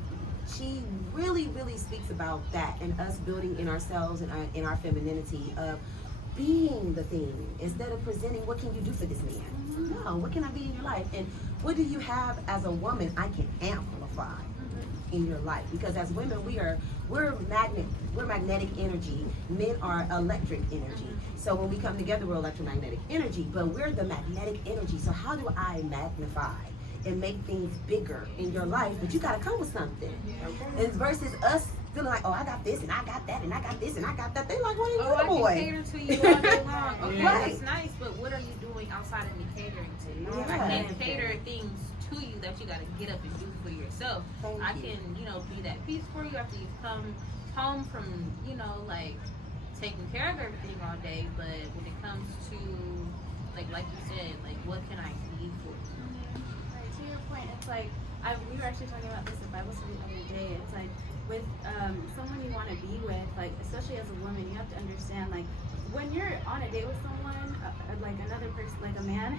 she really, really speaks about that and us building in ourselves and in our femininity of being the thing instead of presenting what can you do for this man. No, what can I be in your life, and what do you have as a woman I can amplify in your life? Because as women, we're magnetic energy. Men are electric energy. So when we come together, we're electromagnetic energy, but we're the magnetic energy. So how do I magnify and make things bigger in your life? But you got to come with something. And versus us feeling like, oh, I got this and I got that and I got this and I got that. They like, what are you I doing, boy? can cater to you all day long. Okay, Right. that's nice, but what are you doing outside of me catering to you? Yeah. I can't cater things to you that you got to get up and do for yourself. I can, be that piece for you after you've come home from, like taking care of everything all day. But when it comes to, like you said, like what can I be for you? Right, to your point, it's like we were actually talking about this in Bible study the other day. It's like with someone you want to be with, like especially as a woman, you have to understand like when you're on a date with someone, like another person, like a man,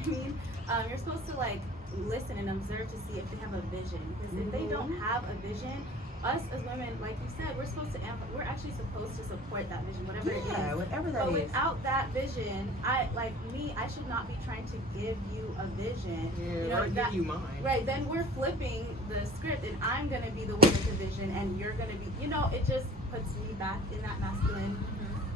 you're supposed to like listen and observe to see if they have a vision. Because if they don't have a vision, us as women, like you said, we're actually supposed to support that vision, whatever it is. Yeah, whatever that But is. without that vision, I should not be trying to give you a vision. Or give you mine. Right, then we're flipping the script, and I'm gonna be the one with the vision, and you're gonna be, it just puts me back in that masculine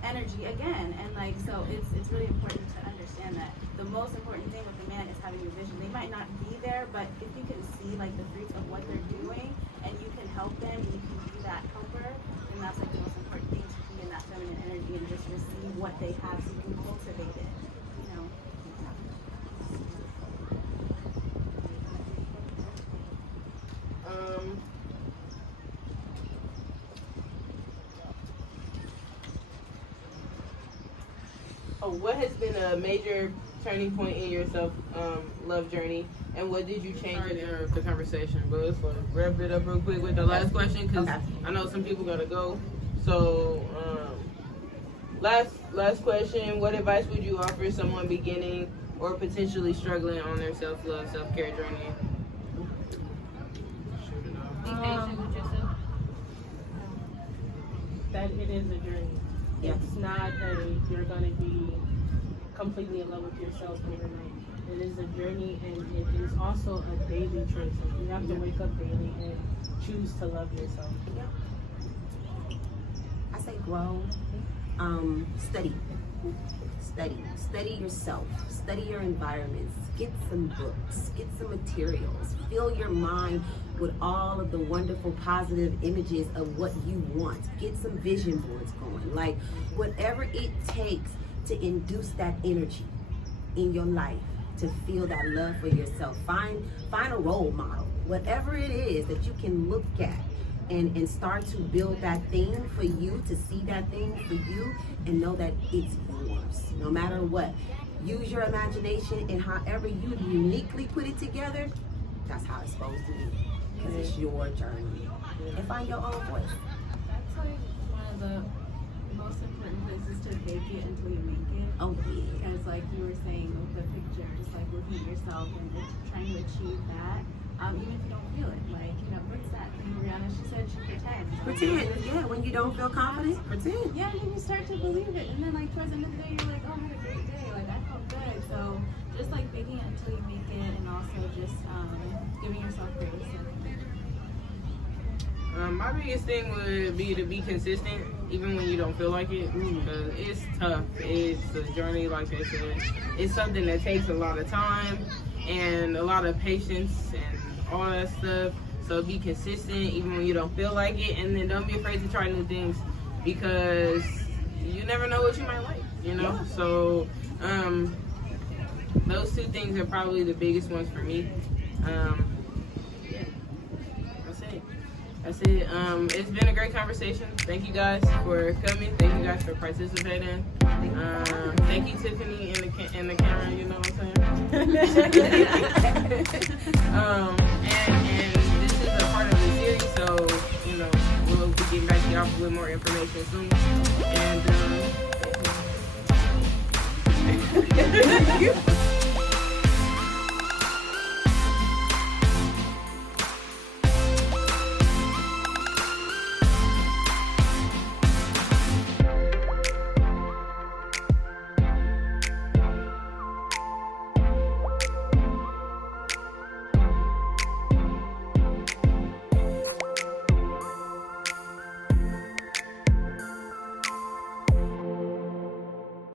energy again. And like, so it's really important to understand that the most important thing with the man is having your vision. They might not be there, but if you can see like the fruits of what they're doing, and you can help them, and you can be that helper, then that's like the most important thing, to be in that feminine energy and just receive what they have so you can cultivate it. What has been a major turning point in your self-love journey, and what did you change in the conversation? But let's wrap it up real quick with the last question, because I know some people gotta go. So, last question: what advice would you offer someone beginning or potentially struggling on their self-love, self-care journey? Be patient with yourself. That it is a journey. It's not you're going to be completely in love with yourself overnight. It is a journey, and it is also a daily choice. Like, you have to wake up daily and choose to love yourself. I say grow, study. Study yourself, study your environments, get some books, get some materials, fill your mind with all of the wonderful positive images of what you want. Get some vision boards going, like whatever it takes to induce that energy in your life, to feel that love for yourself. Find a role model, whatever it is that you can look at and start to build that thing for you, to see that thing for you and know that it's yours, no matter what. Use your imagination, and however you uniquely put it together, that's how it's supposed to be, because it's your journey. And find your own voice. That's like one of the most important places to fake it until you make it. Oh yeah. Because like you were saying with the picture, just like looking at yourself and trying to achieve that, even if you don't feel it. Like, what's that thing Rihanna, she said she pretends. Pretend, yeah, when you don't feel confident, pretend. Yeah, and then you start to believe it. And then like towards the end of the day, you're like, oh, I had a great day. Like, I felt good. So just like faking it until you make it, and also just giving yourself grace. My biggest thing would be to be consistent, even when you don't feel like it. Because it's tough. It's a journey, like I said. It's something that takes a lot of time and a lot of patience and all that stuff. So be consistent, even when you don't feel like it. And then don't be afraid to try new things, because you never know what you might like, Yeah. So those two things are probably the biggest ones for me. Yeah, that's it. It's been a great conversation. Thank you guys for coming. Thank you guys for participating. Thank you, Tiffany, in the camera. You know what I'm saying? And this is a part of the series, so we'll be getting back to y'all with more information soon. And